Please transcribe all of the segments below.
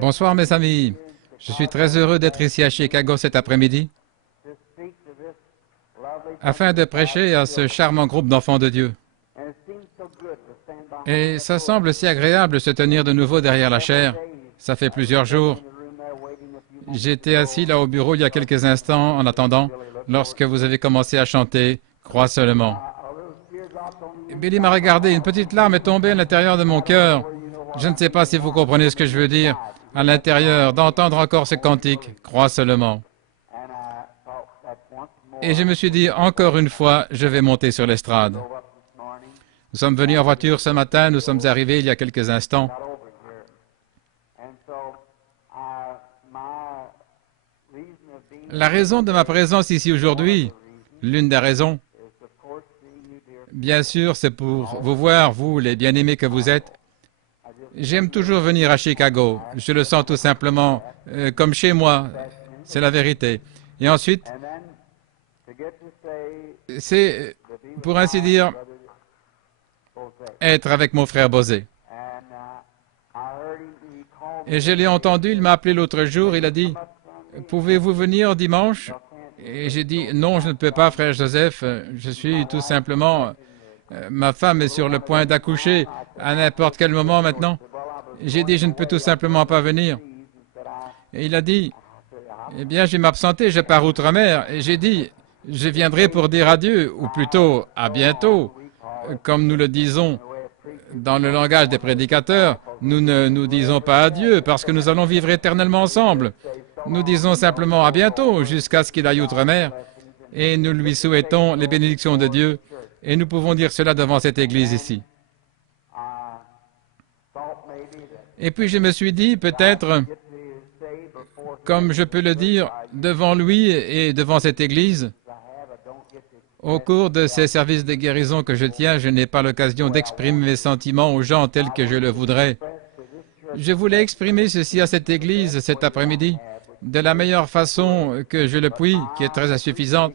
Bonsoir mes amis, je suis très heureux d'être ici à Chicago cet après-midi afin de prêcher à ce charmant groupe d'enfants de Dieu. Et ça semble si agréable de se tenir de nouveau derrière la chaire. Ça fait plusieurs jours. J'étais assis là au bureau il y a quelques instants en attendant, lorsque vous avez commencé à chanter « Crois seulement ». Billy m'a regardé, une petite larme est tombée à l'intérieur de mon cœur. Je ne sais pas si vous comprenez ce que je veux dire, à l'intérieur, d'entendre encore ce cantique « Crois seulement ». Et je me suis dit, encore une fois, je vais monter sur l'estrade. Nous sommes venus en voiture ce matin, nous sommes arrivés il y a quelques instants. La raison de ma présence ici aujourd'hui, l'une des raisons, bien sûr, c'est pour vous voir, vous, les bien-aimés que vous êtes. J'aime toujours venir à Chicago. Je le sens tout simplement comme chez moi. C'est la vérité. Et ensuite, c'est, pour ainsi dire, être avec mon frère Bosé. Et je l'ai entendu, il m'a appelé l'autre jour, il a dit, « Pouvez-vous venir dimanche ?» Et j'ai dit, « Non, je ne peux pas, frère Joseph, je suis tout simplement... ma femme est sur le point d'accoucher à n'importe quel moment maintenant. » J'ai dit, « Je ne peux tout simplement pas venir. » Et il a dit, « Eh bien, je vais m'absenter, je pars outre-mer. » Et j'ai dit, « Je viendrai pour dire adieu, ou plutôt, à bientôt. » Comme nous le disons dans le langage des prédicateurs, nous ne nous disons pas adieu parce que nous allons vivre éternellement ensemble. Nous disons simplement à bientôt jusqu'à ce qu'il aille outre-mer et nous lui souhaitons les bénédictions de Dieu et nous pouvons dire cela devant cette église ici. Et puis je me suis dit peut-être, comme je peux le dire devant lui et devant cette église, au cours de ces services de guérison que je tiens, je n'ai pas l'occasion d'exprimer mes sentiments aux gens tels que je le voudrais. Je voulais exprimer ceci à cette église cet après-midi de la meilleure façon que je le puis, qui est très insuffisante.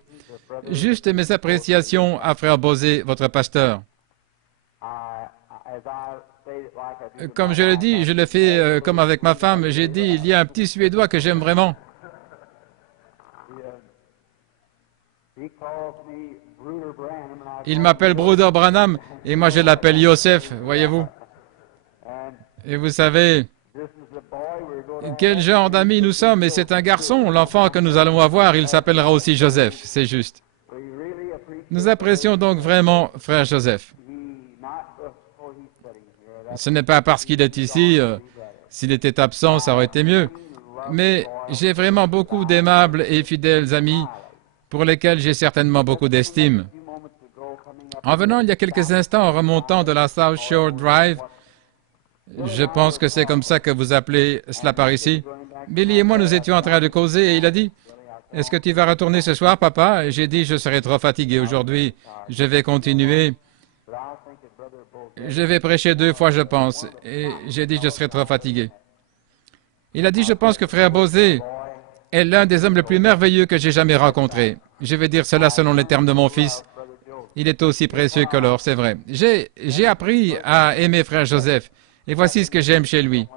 Juste mes appréciations à frère Bosé, votre pasteur. Comme je le dis, je le fais comme avec ma femme. J'ai dit, il y a un petit Suédois que j'aime vraiment. Il m'appelle Bruder Branham et moi je l'appelle Yosef, voyez-vous. Et vous savez, quel genre d'amis nous sommes, et c'est un garçon, l'enfant que nous allons avoir, il s'appellera aussi Joseph, c'est juste. Nous apprécions donc vraiment frère Joseph. Ce n'est pas parce qu'il est ici, s'il était absent, ça aurait été mieux. Mais j'ai vraiment beaucoup d'aimables et fidèles amis pour lesquels j'ai certainement beaucoup d'estime. En venant il y a quelques instants, en remontant de la South Shore Drive, je pense que c'est comme ça que vous appelez cela par ici, Billy et moi, nous étions en train de causer et il a dit, « Est-ce que tu vas retourner ce soir, papa? » Et j'ai dit, « Je serai trop fatigué aujourd'hui, je vais continuer. Je vais prêcher 2 fois, je pense. » Et j'ai dit, « Je serai trop fatigué. » Il a dit, « Je pense que frère Bosé est l'un des hommes les plus merveilleux que j'ai jamais rencontrés. » Je vais dire cela selon les termes de mon fils. Il est aussi précieux que l'or, c'est vrai. J'ai appris à aimer frère Joseph. Et voici ce que j'aime chez lui.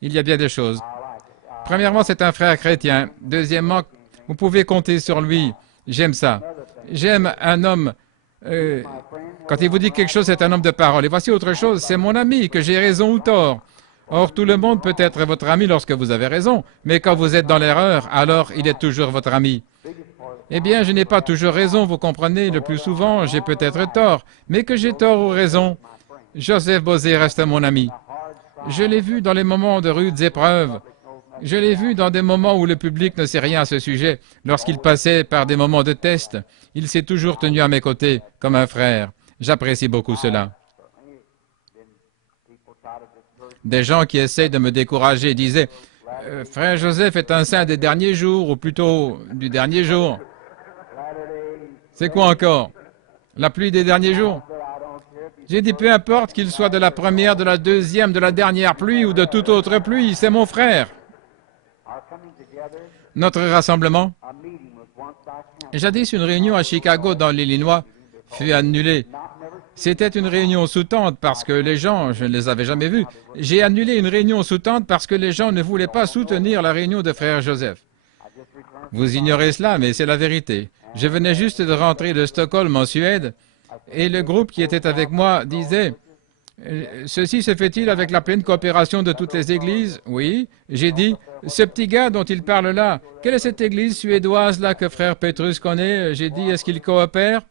Il y a bien des choses. Premièrement, c'est un frère chrétien. Deuxièmement, vous pouvez compter sur lui. J'aime ça. J'aime un homme... quand il vous dit quelque chose, c'est un homme de parole. Et voici autre chose, c'est mon ami, que j'ai raison ou tort. Or, tout le monde peut être votre ami lorsque vous avez raison, mais quand vous êtes dans l'erreur, alors il est toujours votre ami. Eh bien, je n'ai pas toujours raison, vous comprenez, le plus souvent, j'ai peut-être tort, mais que j'ai tort ou raison, Joseph Bosé reste mon ami. Je l'ai vu dans les moments de rudes épreuves. Je l'ai vu dans des moments où le public ne sait rien à ce sujet. Lorsqu'il passait par des moments de test, il s'est toujours tenu à mes côtés, comme un frère. J'apprécie beaucoup cela. Des gens qui essayent de me décourager disaient « Frère Joseph est un saint des derniers jours, ou plutôt du dernier jour. » C'est quoi encore? La pluie des derniers jours? J'ai dit, peu importe qu'il soit de la première, de la deuxième, de la dernière pluie ou de toute autre pluie, c'est mon frère. Notre rassemblement, jadis une réunion à Chicago dans l'Illinois, fut annulée. C'était une réunion sous tente parce que les gens, je ne les avais jamais vus. J'ai annulé une réunion sous tente parce que les gens ne voulaient pas soutenir la réunion de frère Joseph. Vous ignorez cela, mais c'est la vérité. Je venais juste de rentrer de Stockholm en Suède et le groupe qui était avec moi disait « Ceci se fait-il avec la pleine coopération de toutes les églises ?» Oui. J'ai dit « Ce petit gars dont il parle là, quelle est cette église suédoise-là que frère Petrus connaît ?» J'ai dit « Est-ce qu'il coopère ?»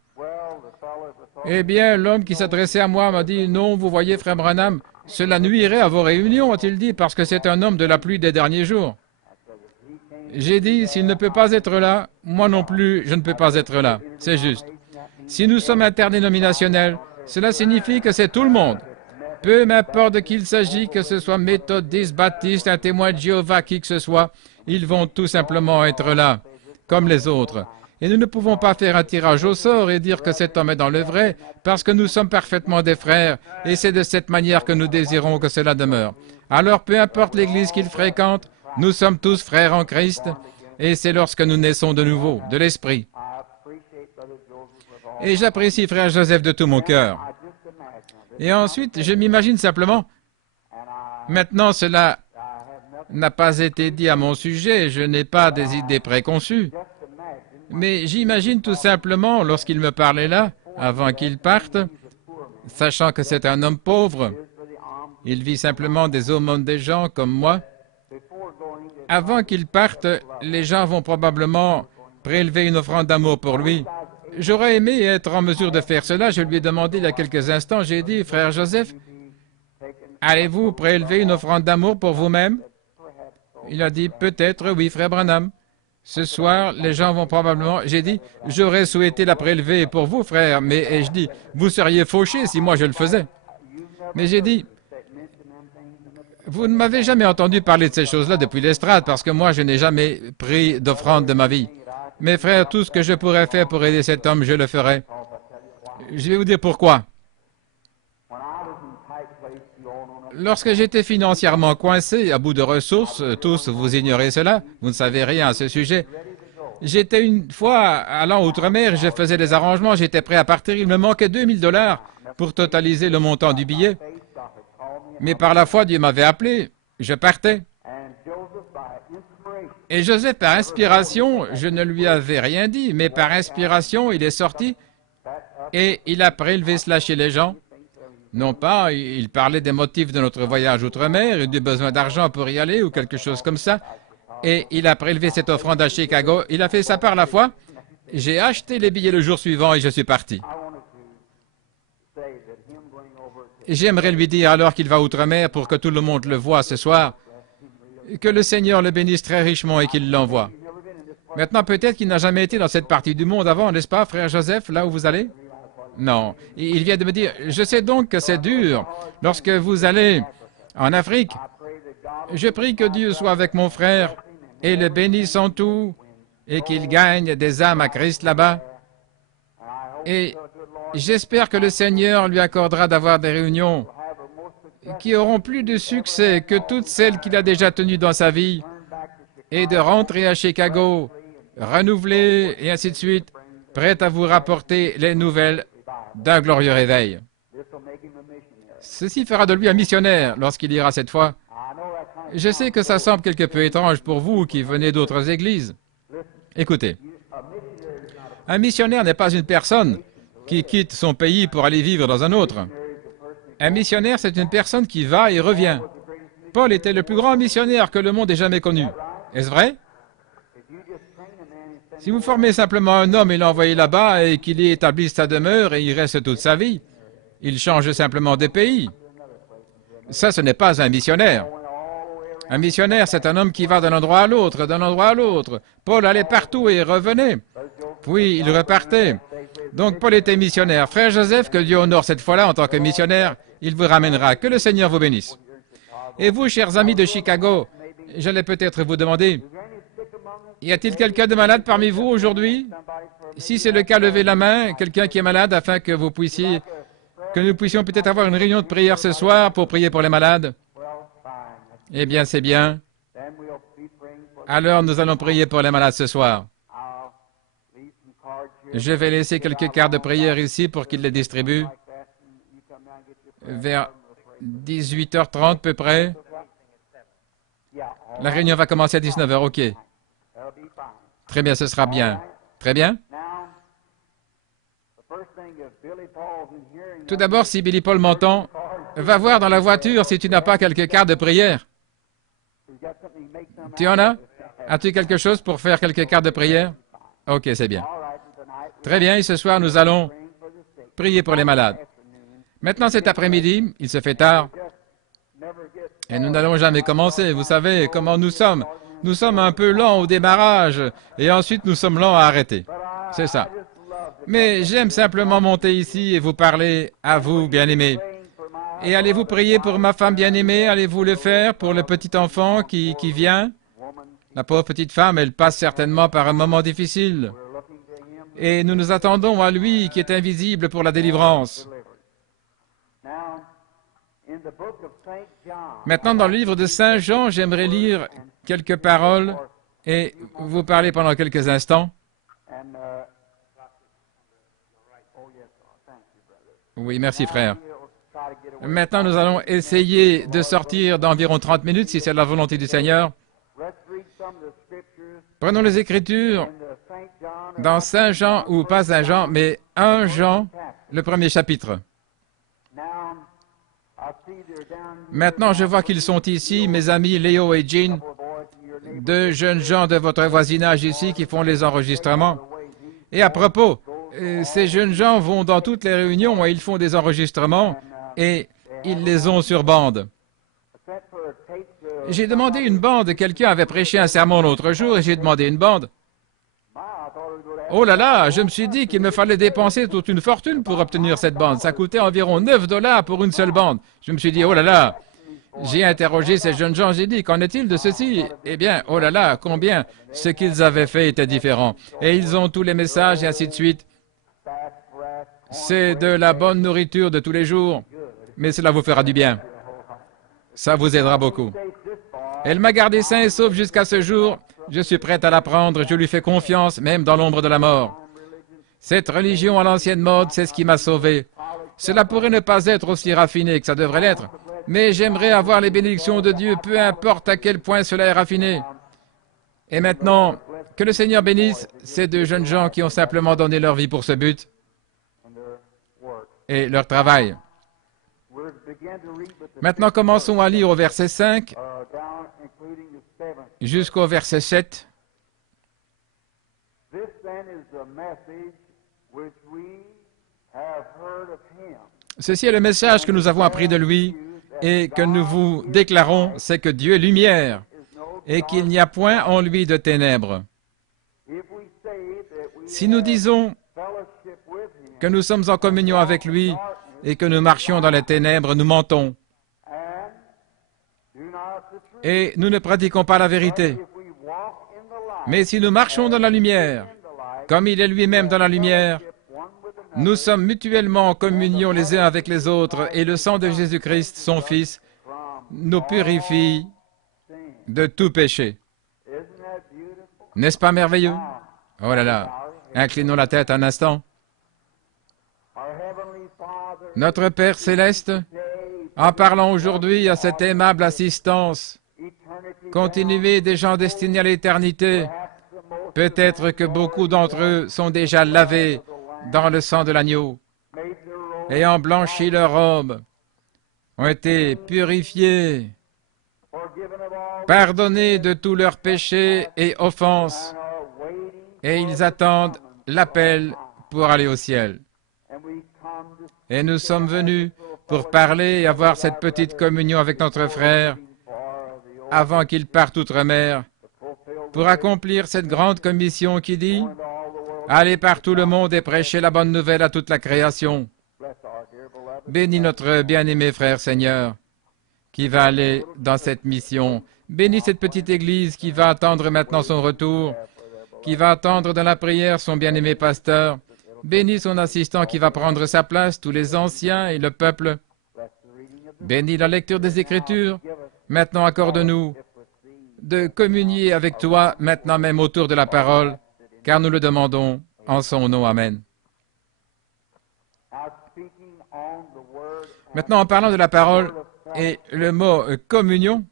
Eh bien, l'homme qui s'adressait à moi m'a dit « Non, vous voyez, frère Branham, cela nuirait à vos réunions, a-t-il dit, parce que c'est un homme de la pluie des derniers jours. » J'ai dit « S'il ne peut pas être là, moi non plus, je ne peux pas être là. C'est juste. Si nous sommes interdénominationnels, cela signifie que c'est tout le monde. Peu m'importe de qui il s'agit, que ce soit méthodiste, baptiste, un témoin de Jéhovah, qui que ce soit, ils vont tout simplement être là, comme les autres. Et nous ne pouvons pas faire un tirage au sort et dire que cet homme est dans le vrai, parce que nous sommes parfaitement des frères, et c'est de cette manière que nous désirons que cela demeure. Alors, peu importe l'église qu'il fréquente, nous sommes tous frères en Christ, et c'est lorsque nous naissons de nouveau, de l'Esprit. Et j'apprécie frère Joseph de tout mon cœur. Et ensuite, je m'imagine simplement, maintenant cela n'a pas été dit à mon sujet, je n'ai pas des idées préconçues, mais j'imagine tout simplement, lorsqu'il me parlait là, avant qu'il parte, sachant que c'est un homme pauvre, il vit simplement des aumônes des gens comme moi, avant qu'il parte, les gens vont probablement prélever une offrande d'amour pour lui. J'aurais aimé être en mesure de faire cela. Je lui ai demandé il y a quelques instants, j'ai dit, frère Joseph, allez-vous prélever une offrande d'amour pour vous-même? Il a dit, peut-être, oui, frère Branham. Ce soir, les gens vont probablement... J'ai dit, j'aurais souhaité la prélever pour vous, frère, mais et je dis, vous seriez fauché si moi je le faisais. Mais j'ai dit, vous ne m'avez jamais entendu parler de ces choses-là depuis l'estrade, parce que moi, je n'ai jamais pris d'offrande de ma vie. Mes frères, tout ce que je pourrais faire pour aider cet homme, je le ferai. Je vais vous dire pourquoi. Lorsque j'étais financièrement coincé, à bout de ressources, tous vous ignorez cela, vous ne savez rien à ce sujet. J'étais une fois allant outre-mer, je faisais des arrangements, j'étais prêt à partir, il me manquait 2000 $ pour totaliser le montant du billet. Mais par la foi, Dieu m'avait appelé, je partais. Et Joseph, par inspiration, je ne lui avais rien dit, mais par inspiration, il est sorti et il a prélevé cela chez les gens. Non pas, il parlait des motifs de notre voyage outre-mer et du besoin d'argent pour y aller ou quelque chose comme ça. Et il a prélevé cette offrande à Chicago. Il a fait ça par la foi. J'ai acheté les billets le jour suivant et je suis parti. J'aimerais lui dire alors qu'il va outre-mer pour que tout le monde le voie ce soir, que le Seigneur le bénisse très richement et qu'il l'envoie. Maintenant, peut-être qu'il n'a jamais été dans cette partie du monde avant, n'est-ce pas, frère Joseph, là où vous allez? Non. Il vient de me dire, je sais donc que c'est dur lorsque vous allez en Afrique. Je prie que Dieu soit avec mon frère et le bénisse en tout et qu'il gagne des âmes à Christ là-bas. Et j'espère que le Seigneur lui accordera d'avoir des réunions qui auront plus de succès que toutes celles qu'il a déjà tenues dans sa vie et de rentrer à Chicago, renouvelé et ainsi de suite, prêt à vous rapporter les nouvelles d'un glorieux réveil. Ceci fera de lui un missionnaire lorsqu'il ira cette fois. Je sais que ça semble quelque peu étrange pour vous qui venez d'autres églises. Écoutez, un missionnaire n'est pas une personne qui quitte son pays pour aller vivre dans un autre. Un missionnaire, c'est une personne qui va et revient. Paul était le plus grand missionnaire que le monde ait jamais connu. Est-ce vrai? Si vous formez simplement un homme et l'envoyez là-bas et qu'il y établisse sa demeure et y reste toute sa vie, il change simplement de pays. Ça, ce n'est pas un missionnaire. Un missionnaire, c'est un homme qui va d'un endroit à l'autre, d'un endroit à l'autre. Paul allait partout et revenait. Puis il repartait. Donc Paul était missionnaire. Frère Joseph, que Dieu honore cette fois-là en tant que missionnaire, il vous ramènera. Que le Seigneur vous bénisse. Et vous, chers amis de Chicago, j'allais peut-être vous demander, y a-t-il quelqu'un de malade parmi vous aujourd'hui? Si c'est le cas, levez la main, quelqu'un qui est malade, afin que nous puissions peut-être avoir une réunion de prière ce soir pour prier pour les malades. Eh bien, c'est bien. Alors, nous allons prier pour les malades ce soir. Je vais laisser quelques cartes de prière ici pour qu'ils les distribuent. vers 18h30 à peu près. La réunion va commencer à 19h, ok. Très bien, ce sera bien. Très bien. Tout d'abord, si Billy Paul m'entend, va voir dans la voiture si tu n'as pas quelques cartes de prière. Tu en as? As-tu quelque chose pour faire quelques cartes de prière? Ok, c'est bien. Très bien, et ce soir, nous allons prier pour les malades. Maintenant, cet après-midi, il se fait tard, et nous n'allons jamais commencer. Vous savez comment nous sommes. Nous sommes un peu lents au démarrage, et ensuite nous sommes lents à arrêter. C'est ça. Mais j'aime simplement monter ici et vous parler à vous, bien-aimés. Et allez-vous prier pour ma femme bien-aimée? Allez-vous le faire pour le petit enfant qui vient? La pauvre petite femme, elle passe certainement par un moment difficile. Et nous nous attendons à lui qui est invisible pour la délivrance. Maintenant, dans le livre de Saint Jean, j'aimerais lire quelques paroles et vous parler pendant quelques instants. Oui, merci frère. Maintenant, nous allons essayer de sortir d'environ 30 minutes, si c'est la volonté du Seigneur. Prenons les Écritures dans Saint Jean, ou pas Saint Jean, mais 1 Jean, le premier chapitre. Maintenant, je vois qu'ils sont ici, mes amis Léo et Jean, deux jeunes gens de votre voisinage ici qui font les enregistrements. Et à propos, ces jeunes gens vont dans toutes les réunions et ils font des enregistrements et ils les ont sur bande. J'ai demandé une bande, quelqu'un avait prêché un sermon l'autre jour et j'ai demandé une bande. Oh là là, je me suis dit qu'il me fallait dépenser toute une fortune pour obtenir cette bande. Ça coûtait environ 9 $ pour une seule bande. Je me suis dit, oh là là, j'ai interrogé ces jeunes gens, j'ai dit, qu'en est-il de ceci? Eh bien, oh là là, combien? Ce qu'ils avaient fait était différent. Et ils ont tous les messages et ainsi de suite. C'est de la bonne nourriture de tous les jours, mais cela vous fera du bien. Ça vous aidera beaucoup. Elle m'a gardé sain et sauf jusqu'à ce jour. Je suis prête à la prendre, je lui fais confiance, même dans l'ombre de la mort. Cette religion à l'ancienne mode, c'est ce qui m'a sauvé. Cela pourrait ne pas être aussi raffiné que ça devrait l'être, mais j'aimerais avoir les bénédictions de Dieu, peu importe à quel point cela est raffiné. Et maintenant, que le Seigneur bénisse ces deux jeunes gens qui ont simplement donné leur vie pour ce but et leur travail. Maintenant, commençons à lire au verset 5 jusqu'au verset 7. Ceci est le message que nous avons appris de lui et que nous vous déclarons, c'est que Dieu est lumière et qu'il n'y a point en lui de ténèbres. Si nous disons que nous sommes en communion avec lui et que nous marchions dans les ténèbres, nous mentons. Et nous ne pratiquons pas la vérité. Mais si nous marchons dans la lumière, comme il est lui-même dans la lumière, nous sommes mutuellement en communion les uns avec les autres, et le sang de Jésus-Christ, son Fils, nous purifie de tout péché. N'est-ce pas merveilleux? Oh là là, inclinons la tête un instant. Notre Père céleste, en parlant aujourd'hui à cette aimable assistance, continuez des gens destinés à l'éternité. Peut-être que beaucoup d'entre eux sont déjà lavés dans le sang de l'agneau, ayant blanchi leurs robes, ont été purifiés, pardonnés de tous leurs péchés et offenses, et ils attendent l'appel pour aller au ciel. Et nous sommes venus pour parler et avoir cette petite communion avec notre frère avant qu'il parte outre-mer, pour accomplir cette grande commission qui dit « Allez par tout le monde et prêchez la bonne nouvelle à toute la création. » Bénis notre bien-aimé frère Seigneur, qui va aller dans cette mission. Bénis cette petite église qui va attendre maintenant son retour, qui va attendre dans la prière son bien-aimé pasteur. Bénis son assistant qui va prendre sa place, tous les anciens et le peuple. Bénis la lecture des Écritures. Maintenant, accorde-nous de communier avec toi, maintenant même autour de la parole, car nous le demandons en son nom. Amen. Maintenant, en parlant de la parole et le mot communion,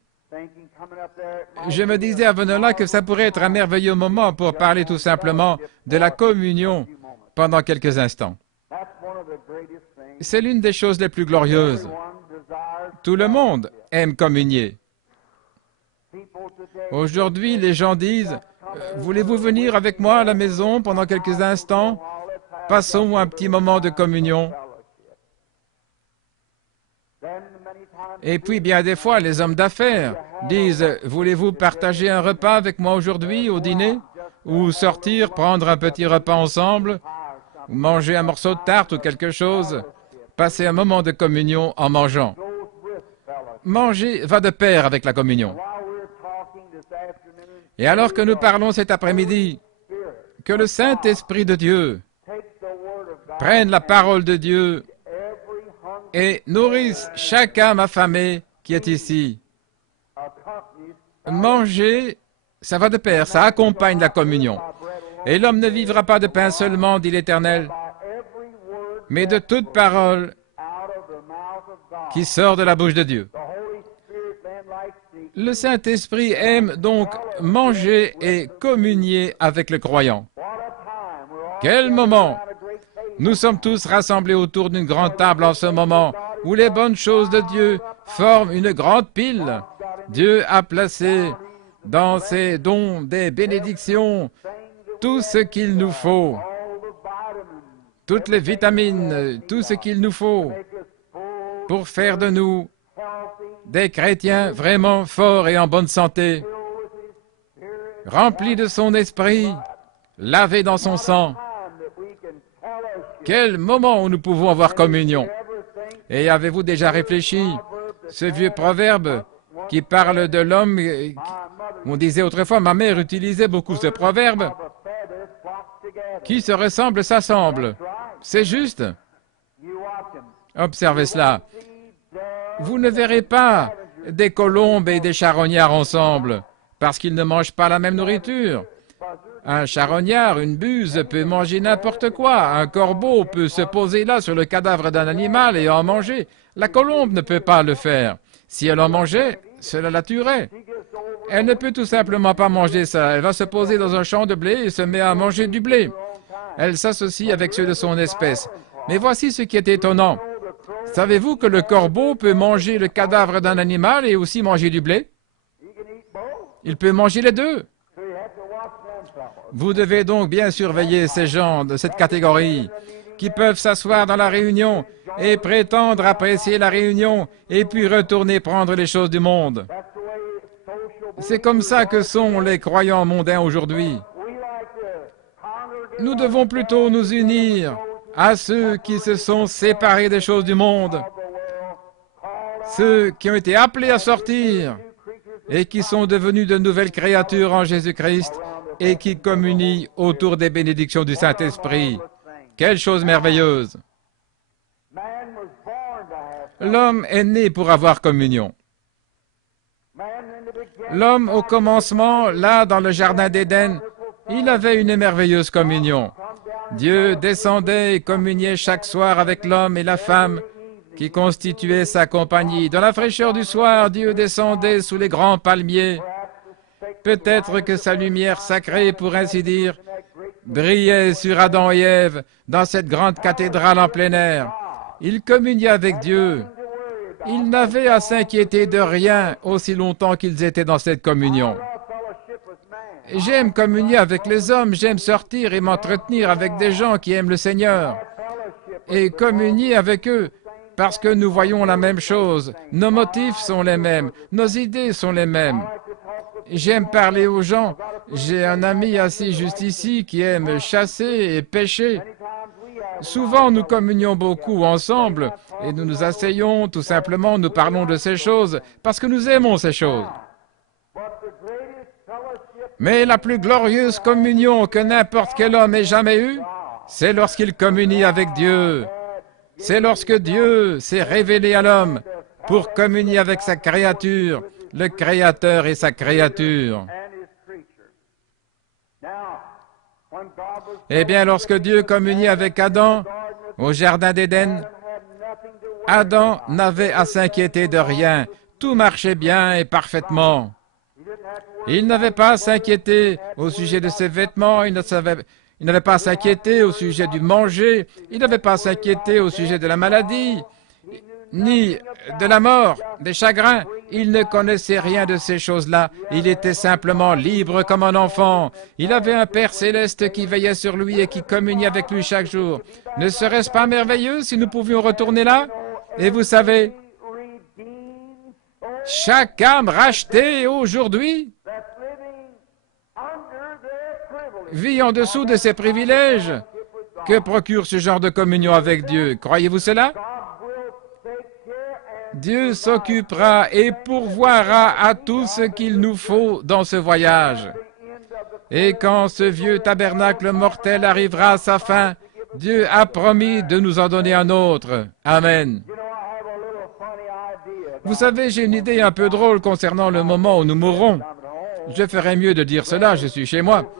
je me disais à venant là que ça pourrait être un merveilleux moment pour parler tout simplement de la communion pendant quelques instants. C'est l'une des choses les plus glorieuses. Tout le monde aime communier. Aujourd'hui, les gens disent, voulez-vous venir avec moi à la maison pendant quelques instants? Passons un petit moment de communion. Et puis, bien des fois, les hommes d'affaires disent, voulez-vous partager un repas avec moi aujourd'hui au dîner? Ou sortir, prendre un petit repas ensemble? Ou manger un morceau de tarte ou quelque chose? Passer un moment de communion en mangeant. Manger va de pair avec la communion. Et alors que nous parlons cet après-midi, que le Saint-Esprit de Dieu prenne la parole de Dieu et nourrisse chaque âme affamée qui est ici. Manger, ça va de pair, ça accompagne la communion. Et l'homme ne vivra pas de pain seulement, dit l'Éternel, mais de toute parole qui sort de la bouche de Dieu. Le Saint-Esprit aime donc manger et communier avec le croyant. Quel moment! Nous sommes tous rassemblés autour d'une grande table en ce moment, où les bonnes choses de Dieu forment une grande pile. Dieu a placé dans ses dons des bénédictions tout ce qu'il nous faut, toutes les vitamines, tout ce qu'il nous faut pour faire de nous des chrétiens vraiment forts et en bonne santé, remplis de son esprit, lavés dans son sang. Quel moment où nous pouvons avoir communion! Et avez-vous déjà réfléchi, ce vieux proverbe qui parle de l'homme, on disait autrefois, ma mère utilisait beaucoup ce proverbe, qui se ressemble s'assemble. C'est juste. Observez cela. Vous ne verrez pas des colombes et des charognards ensemble, parce qu'ils ne mangent pas la même nourriture. Un charognard, une buse peut manger n'importe quoi. Un corbeau peut se poser là sur le cadavre d'un animal et en manger. La colombe ne peut pas le faire. Si elle en mangeait, cela la tuerait. Elle ne peut tout simplement pas manger ça. Elle va se poser dans un champ de blé et se met à manger du blé. Elle s'associe avec ceux de son espèce. Mais voici ce qui est étonnant. Savez-vous que le corbeau peut manger le cadavre d'un animal et aussi manger du blé? Il peut manger les deux. Vous devez donc bien surveiller ces gens de cette catégorie qui peuvent s'asseoir dans la réunion et prétendre apprécier la réunion et puis retourner prendre les choses du monde. C'est comme ça que sont les croyants mondains aujourd'hui. Nous devons plutôt nous unir à ceux qui se sont séparés des choses du monde, ceux qui ont été appelés à sortir et qui sont devenus de nouvelles créatures en Jésus-Christ et qui communient autour des bénédictions du Saint-Esprit. Quelle chose merveilleuse! L'homme est né pour avoir communion. L'homme, au commencement, là, dans le jardin d'Éden, il avait une merveilleuse communion. Dieu descendait et communiait chaque soir avec l'homme et la femme qui constituaient sa compagnie. Dans la fraîcheur du soir, Dieu descendait sous les grands palmiers. Peut-être que sa lumière sacrée, pour ainsi dire, brillait sur Adam et Ève dans cette grande cathédrale en plein air. Il communiait avec Dieu. Ils n'avaient à s'inquiéter de rien aussi longtemps qu'ils étaient dans cette communion. J'aime communier avec les hommes, j'aime sortir et m'entretenir avec des gens qui aiment le Seigneur et communier avec eux parce que nous voyons la même chose. Nos motifs sont les mêmes, nos idées sont les mêmes. J'aime parler aux gens. J'ai un ami assis juste ici qui aime chasser et pêcher. Souvent, nous communions beaucoup ensemble et nous nous asseyons, tout simplement, nous parlons de ces choses parce que nous aimons ces choses. Mais la plus glorieuse communion que n'importe quel homme ait jamais eue, c'est lorsqu'il communie avec Dieu. C'est lorsque Dieu s'est révélé à l'homme pour communier avec sa créature, le Créateur et sa créature. Eh bien, lorsque Dieu communiait avec Adam au jardin d'Éden, Adam n'avait à s'inquiéter de rien. Tout marchait bien et parfaitement. Il n'avait pas à s'inquiéter au sujet de ses vêtements, il n'avait pas à s'inquiéter au sujet du manger, il n'avait pas à s'inquiéter au sujet de la maladie, ni de la mort, des chagrins. Il ne connaissait rien de ces choses-là. Il était simplement libre comme un enfant. Il avait un Père céleste qui veillait sur lui et qui communiait avec lui chaque jour. Ne serait-ce pas merveilleux si nous pouvions retourner là? Et vous savez, chaque âme rachetée aujourd'hui vit en dessous de ses privilèges que procure ce genre de communion avec Dieu. Croyez-vous cela? Dieu s'occupera et pourvoira à tout ce qu'il nous faut dans ce voyage. Et quand ce vieux tabernacle mortel arrivera à sa fin, Dieu a promis de nous en donner un autre. Amen. Vous savez, j'ai une idée un peu drôle concernant le moment où nous mourrons. Je ferais mieux de dire cela, je suis chez moi.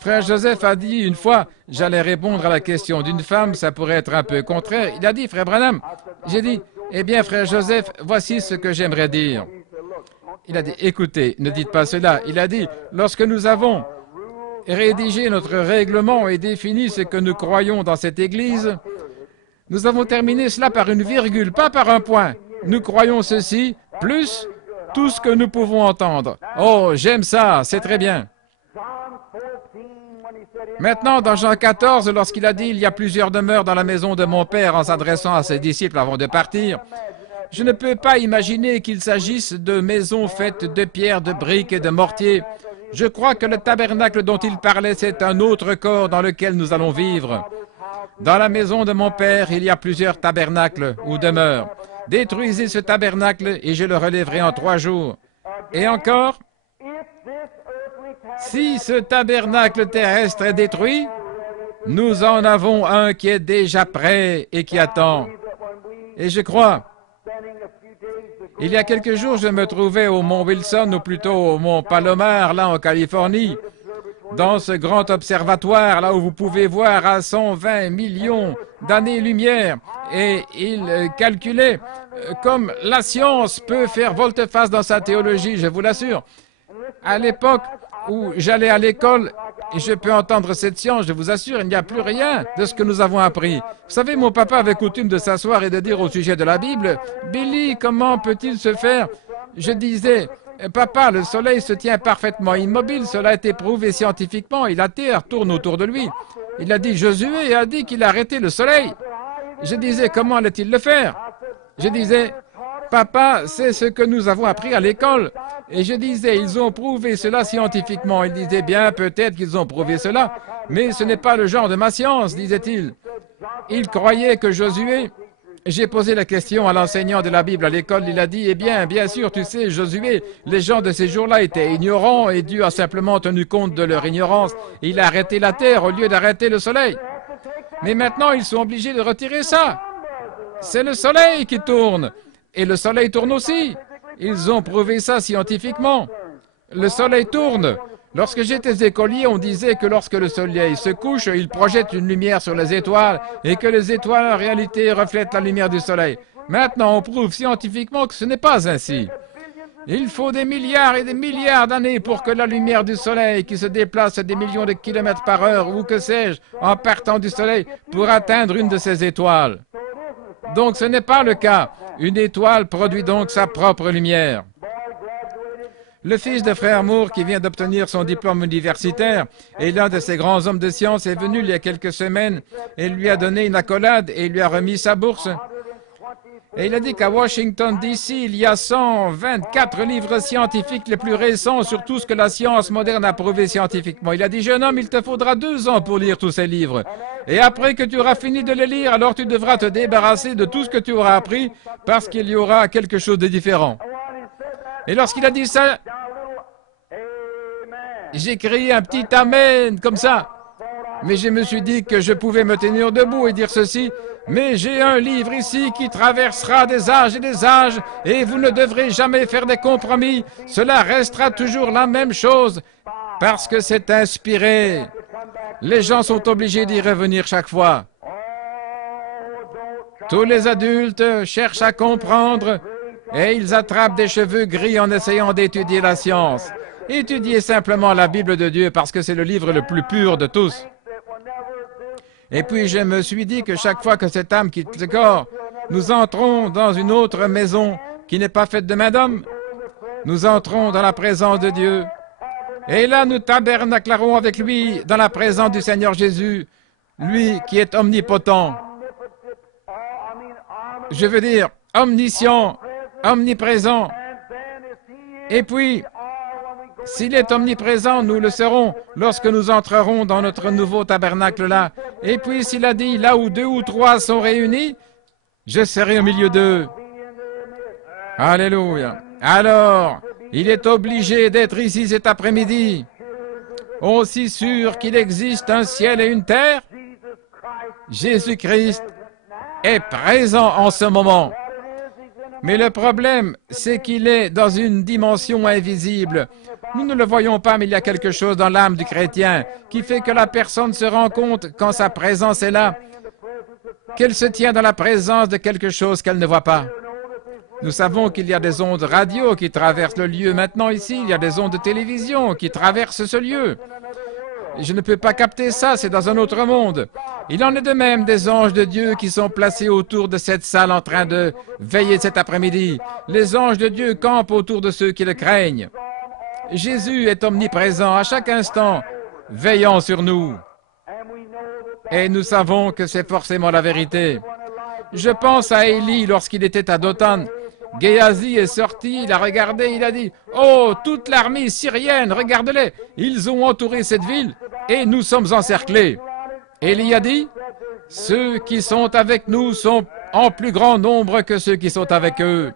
Frère Joseph a dit une fois, j'allais répondre à la question d'une femme, ça pourrait être un peu contraire. Il a dit, Frère Branham, j'ai dit, eh bien, Frère Joseph, voici ce que j'aimerais dire. Il a dit, écoutez, ne dites pas cela. Il a dit, lorsque nous avons rédigé notre règlement et défini ce que nous croyons dans cette Église, nous avons terminé cela par une virgule, pas par un point. Nous croyons ceci, plus tout ce que nous pouvons entendre. Oh, j'aime ça, c'est très bien. Maintenant, dans Jean 14, lorsqu'il a dit « Il y a plusieurs demeures dans la maison de mon Père » en s'adressant à ses disciples avant de partir, je ne peux pas imaginer qu'il s'agisse de maisons faites de pierres, de briques et de mortier. Je crois que le tabernacle dont il parlait, c'est un autre corps dans lequel nous allons vivre. Dans la maison de mon Père, il y a plusieurs tabernacles ou demeures. Détruisez ce tabernacle et je le relèverai en 3 jours. Et encore, si ce tabernacle terrestre est détruit, nous en avons un qui est déjà prêt et qui attend. Et je crois, il y a quelques jours, je me trouvais au mont Wilson, ou plutôt au mont Palomar, là en Californie, dans ce grand observatoire, là où vous pouvez voir à 120 millions d'années-lumière. Et il calculait comme la science peut faire volte-face dans sa théologie, je vous l'assure. À l'époque où j'allais à l'école, et je peux entendre cette science, je vous assure, il n'y a plus rien de ce que nous avons appris. Vous savez, mon papa avait coutume de s'asseoir et de dire au sujet de la Bible, « Billy, comment peut-il se faire ?» Je disais, « Papa, le soleil se tient parfaitement immobile, cela a été prouvé scientifiquement, et la terre tourne autour de lui. » Il a dit, « Josué a dit qu'il arrêtait le soleil. » Je disais, « Comment allait-il le faire ?» Je disais, « Papa, c'est ce que nous avons appris à l'école. » Et je disais, ils ont prouvé cela scientifiquement. Il disait, bien, peut-être qu'ils ont prouvé cela, mais ce n'est pas le genre de ma science, disait-il. Il croyait que Josué... J'ai posé la question à l'enseignant de la Bible à l'école. Il a dit, eh bien sûr, tu sais, Josué, les gens de ces jours-là étaient ignorants et Dieu a simplement tenu compte de leur ignorance. Il a arrêté la terre au lieu d'arrêter le soleil. Mais maintenant, ils sont obligés de retirer ça. C'est le soleil qui tourne. Et le soleil tourne aussi. Ils ont prouvé ça scientifiquement. Le soleil tourne. Lorsque j'étais écolier, on disait que lorsque le soleil se couche, il projette une lumière sur les étoiles et que les étoiles, en réalité, reflètent la lumière du soleil. Maintenant, on prouve scientifiquement que ce n'est pas ainsi. Il faut des milliards et des milliards d'années pour que la lumière du soleil, qui se déplace à des millions de kilomètres par heure, ou que sais-je, en partant du soleil, pour atteindre une de ces étoiles. Donc, ce n'est pas le cas. Une étoile produit donc sa propre lumière. Le fils de frère Moore, qui vient d'obtenir son diplôme universitaire, et l'un de ces grands hommes de science, est venu il y a quelques semaines et lui a donné une accolade et lui a remis sa bourse. Et il a dit qu'à Washington, D.C., il y a 124 livres scientifiques les plus récents sur tout ce que la science moderne a prouvé scientifiquement. Il a dit, jeune homme, il te faudra 2 ans pour lire tous ces livres. Et après que tu auras fini de les lire, alors tu devras te débarrasser de tout ce que tu auras appris parce qu'il y aura quelque chose de différent. Et lorsqu'il a dit ça, j'ai crié un petit amen comme ça. Mais je me suis dit que je pouvais me tenir debout et dire ceci. Mais j'ai un livre ici qui traversera des âges et vous ne devrez jamais faire des compromis. Cela restera toujours la même chose parce que c'est inspiré. Les gens sont obligés d'y revenir chaque fois. Tous les adultes cherchent à comprendre et ils attrapent des cheveux gris en essayant d'étudier la science. Étudiez simplement la Bible de Dieu parce que c'est le livre le plus pur de tous. Et puis je me suis dit que chaque fois que cette âme quitte le corps, nous entrons dans une autre maison qui n'est pas faite de main d'homme. Nous entrons dans la présence de Dieu. Et là, nous tabernaclerons avec lui dans la présence du Seigneur Jésus, lui qui est omnipotent. Je veux dire, omniscient, omniprésent. Et puis, s'il est omniprésent, nous le serons lorsque nous entrerons dans notre nouveau tabernacle-là. Et puis, s'il a dit, là où 2 ou 3 sont réunis, je serai au milieu d'eux. Alléluia. Alors, il est obligé d'être ici cet après-midi. Aussi sûr qu'il existe un ciel et une terre, Jésus-Christ est présent en ce moment. Mais le problème, c'est qu'il est dans une dimension invisible. Nous ne le voyons pas, mais il y a quelque chose dans l'âme du chrétien qui fait que la personne se rend compte, quand sa présence est là, qu'elle se tient dans la présence de quelque chose qu'elle ne voit pas. Nous savons qu'il y a des ondes radio qui traversent le lieu maintenant ici, il y a des ondes de télévision qui traversent ce lieu. Je ne peux pas capter ça, c'est dans un autre monde. Il en est de même des anges de Dieu qui sont placés autour de cette salle en train de veiller cet après-midi. Les anges de Dieu campent autour de ceux qui le craignent. Jésus est omniprésent à chaque instant, veillant sur nous. Et nous savons que c'est forcément la vérité. Je pense à Élie lorsqu'il était à Dothan. Géasi est sorti, il a regardé, il a dit « Oh, toute l'armée syrienne, regarde-les, ils ont entouré cette ville et nous sommes encerclés. » Élie a dit « Ceux qui sont avec nous sont en plus grand nombre que ceux qui sont avec eux. »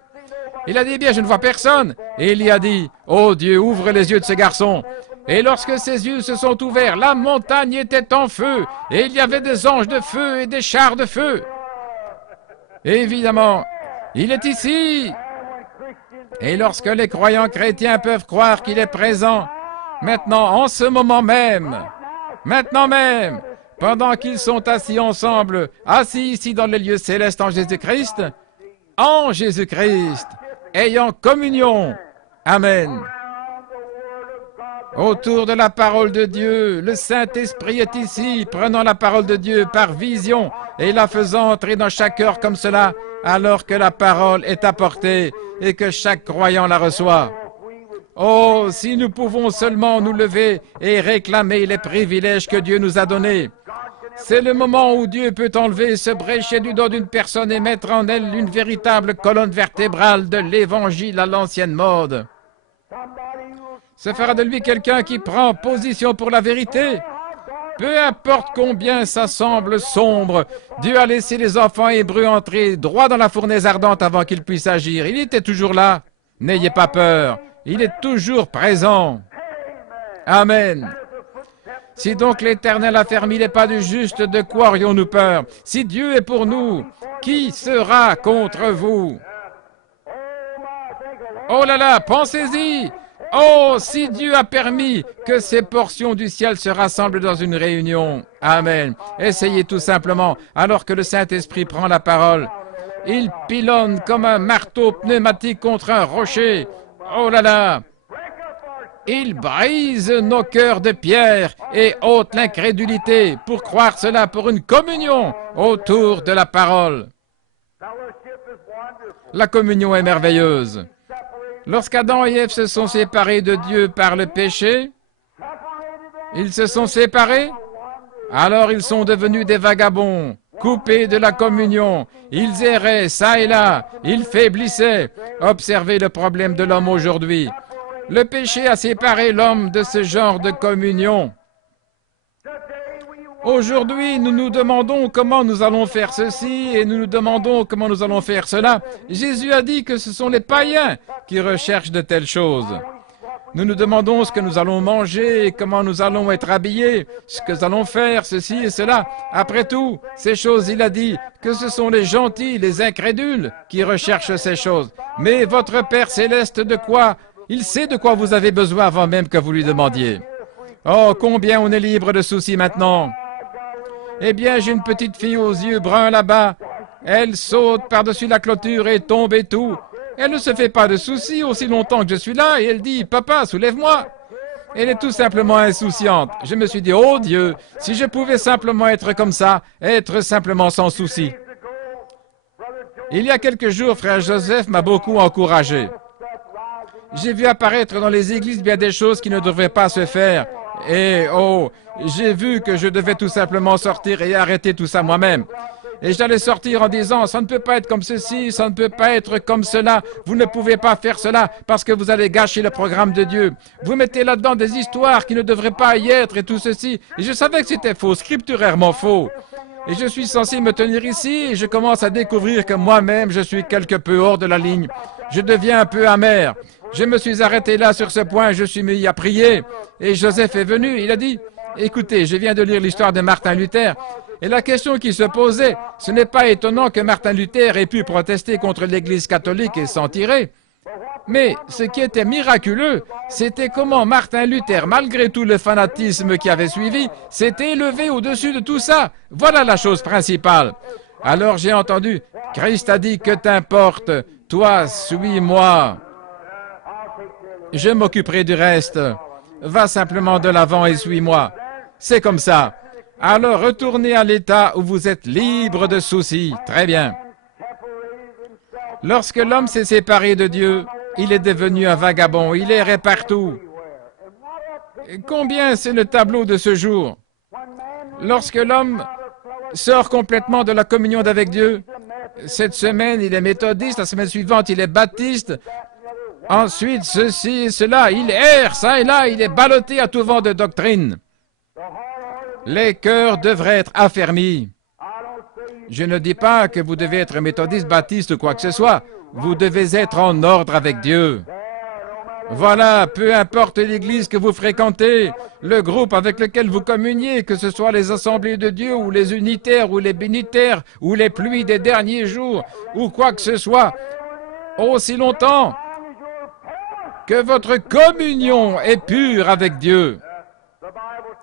Il a dit « Bien, je ne vois personne. » Et Élie a dit « Oh Dieu, ouvre les yeux de ce garçon. » Et lorsque ses yeux se sont ouverts, la montagne était en feu et il y avait des anges de feu et des chars de feu. Évidemment, il est ici. Et lorsque les croyants chrétiens peuvent croire qu'il est présent, maintenant, en ce moment même, maintenant même, pendant qu'ils sont assis ensemble, assis ici dans les lieux célestes en Jésus-Christ, ayant communion. Amen. Autour de la parole de Dieu, le Saint-Esprit est ici, prenant la parole de Dieu par vision et la faisant entrer dans chaque cœur comme cela, alors que la parole est apportée et que chaque croyant la reçoit. Oh, si nous pouvons seulement nous lever et réclamer les privilèges que Dieu nous a donnés. C'est le moment où Dieu peut enlever ce bréchet du dos d'une personne et mettre en elle une véritable colonne vertébrale de l'Évangile à l'ancienne mode. Ce fera de lui quelqu'un qui prend position pour la vérité. Peu importe combien ça semble sombre, Dieu a laissé les enfants hébreux entrer droit dans la fournaise ardente avant qu'ils puissent agir. Il était toujours là. N'ayez pas peur. Il est toujours présent. Amen. Si donc l'Éternel a fermé les pas du juste, de quoi aurions-nous peur? Si Dieu est pour nous, qui sera contre vous? Oh là là, pensez-y! Oh, si Dieu a permis que ces portions du ciel se rassemblent dans une réunion. Amen. Essayez tout simplement, alors que le Saint-Esprit prend la parole. Il pilonne comme un marteau pneumatique contre un rocher. Oh là là! Il brise nos cœurs de pierre et ôte l'incrédulité pour croire cela pour une communion autour de la parole. La communion est merveilleuse. Lorsqu'Adam et Ève se sont séparés de Dieu par le péché, ils se sont séparés, alors ils sont devenus des vagabonds, coupés de la communion. Ils erraient ça et là, ils faiblissaient. Observez le problème de l'homme aujourd'hui. Le péché a séparé l'homme de ce genre de communion. Aujourd'hui, nous nous demandons comment nous allons faire ceci et nous nous demandons comment nous allons faire cela. Jésus a dit que ce sont les païens qui recherchent de telles choses. Nous nous demandons ce que nous allons manger, comment nous allons être habillés, ce que nous allons faire, ceci et cela. Après tout, ces choses, il a dit que ce sont les gentils, les incrédules qui recherchent ces choses. Mais votre Père céleste, de quoi? Il sait de quoi vous avez besoin avant même que vous lui demandiez. Oh, combien on est libre de soucis maintenant! Eh bien, j'ai une petite fille aux yeux bruns là-bas. Elle saute par-dessus la clôture et tombe et tout. Elle ne se fait pas de soucis aussi longtemps que je suis là et elle dit « Papa, soulève-moi ». Elle est tout simplement insouciante. Je me suis dit « Oh Dieu, si je pouvais simplement être comme ça, être simplement sans souci ». Il y a quelques jours, frère Joseph m'a beaucoup encouragé. J'ai vu apparaître dans les églises bien des choses qui ne devraient pas se faire. Et oh, j'ai vu que je devais tout simplement sortir et arrêter tout ça moi-même. Et j'allais sortir en disant, ça ne peut pas être comme ceci, ça ne peut pas être comme cela, vous ne pouvez pas faire cela parce que vous allez gâcher le programme de Dieu. Vous mettez là-dedans des histoires qui ne devraient pas y être et tout ceci. Et je savais que c'était faux, scripturairement faux. Et je suis censé me tenir ici et je commence à découvrir que moi-même, je suis quelque peu hors de la ligne. Je deviens un peu amer. Je me suis arrêté là sur ce point, je suis mis à prier. Et Joseph est venu, il a dit, écoutez, je viens de lire l'histoire de Martin Luther. Et la question qui se posait, ce n'est pas étonnant que Martin Luther ait pu protester contre l'Église catholique et s'en tirer. Mais ce qui était miraculeux, c'était comment Martin Luther, malgré tout le fanatisme qui avait suivi, s'était élevé au-dessus de tout ça. Voilà la chose principale. Alors j'ai entendu, Christ a dit, que t'importe, toi, suis-moi. Je m'occuperai du reste. Va simplement de l'avant et suis-moi. C'est comme ça. Alors retournez à l'état où vous êtes libre de soucis. Très bien. Lorsque l'homme s'est séparé de Dieu, il est devenu un vagabond, il errait partout. Combien c'est le tableau de ce jour? Lorsque l'homme sort complètement de la communion avec Dieu, cette semaine il est méthodiste, la semaine suivante il est baptiste, ensuite ceci et cela, il erre ça et là, il est ballotté à tout vent de doctrine. Les cœurs devraient être affermis. Je ne dis pas que vous devez être méthodiste, baptiste ou quoi que ce soit. Vous devez être en ordre avec Dieu. Voilà, peu importe l'église que vous fréquentez, le groupe avec lequel vous communiez, que ce soit les assemblées de Dieu ou les unitaires ou les bénitaires ou les pluies des derniers jours ou quoi que ce soit, aussi longtemps que votre communion est pure avec Dieu.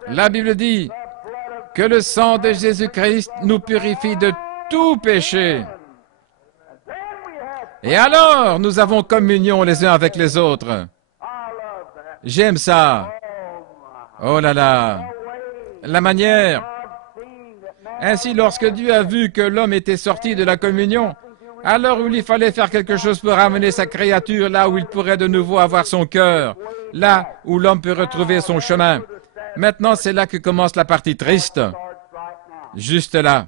La Bible dit que le sang de Jésus-Christ nous purifie de tout péché. Et alors, nous avons communion les uns avec les autres. J'aime ça. Oh là là. La manière. Ainsi, lorsque Dieu a vu que l'homme était sorti de la communion, alors il fallait faire quelque chose pour ramener sa créature là où il pourrait de nouveau avoir son cœur, là où l'homme peut retrouver son chemin. Maintenant, c'est là que commence la partie triste. Juste là.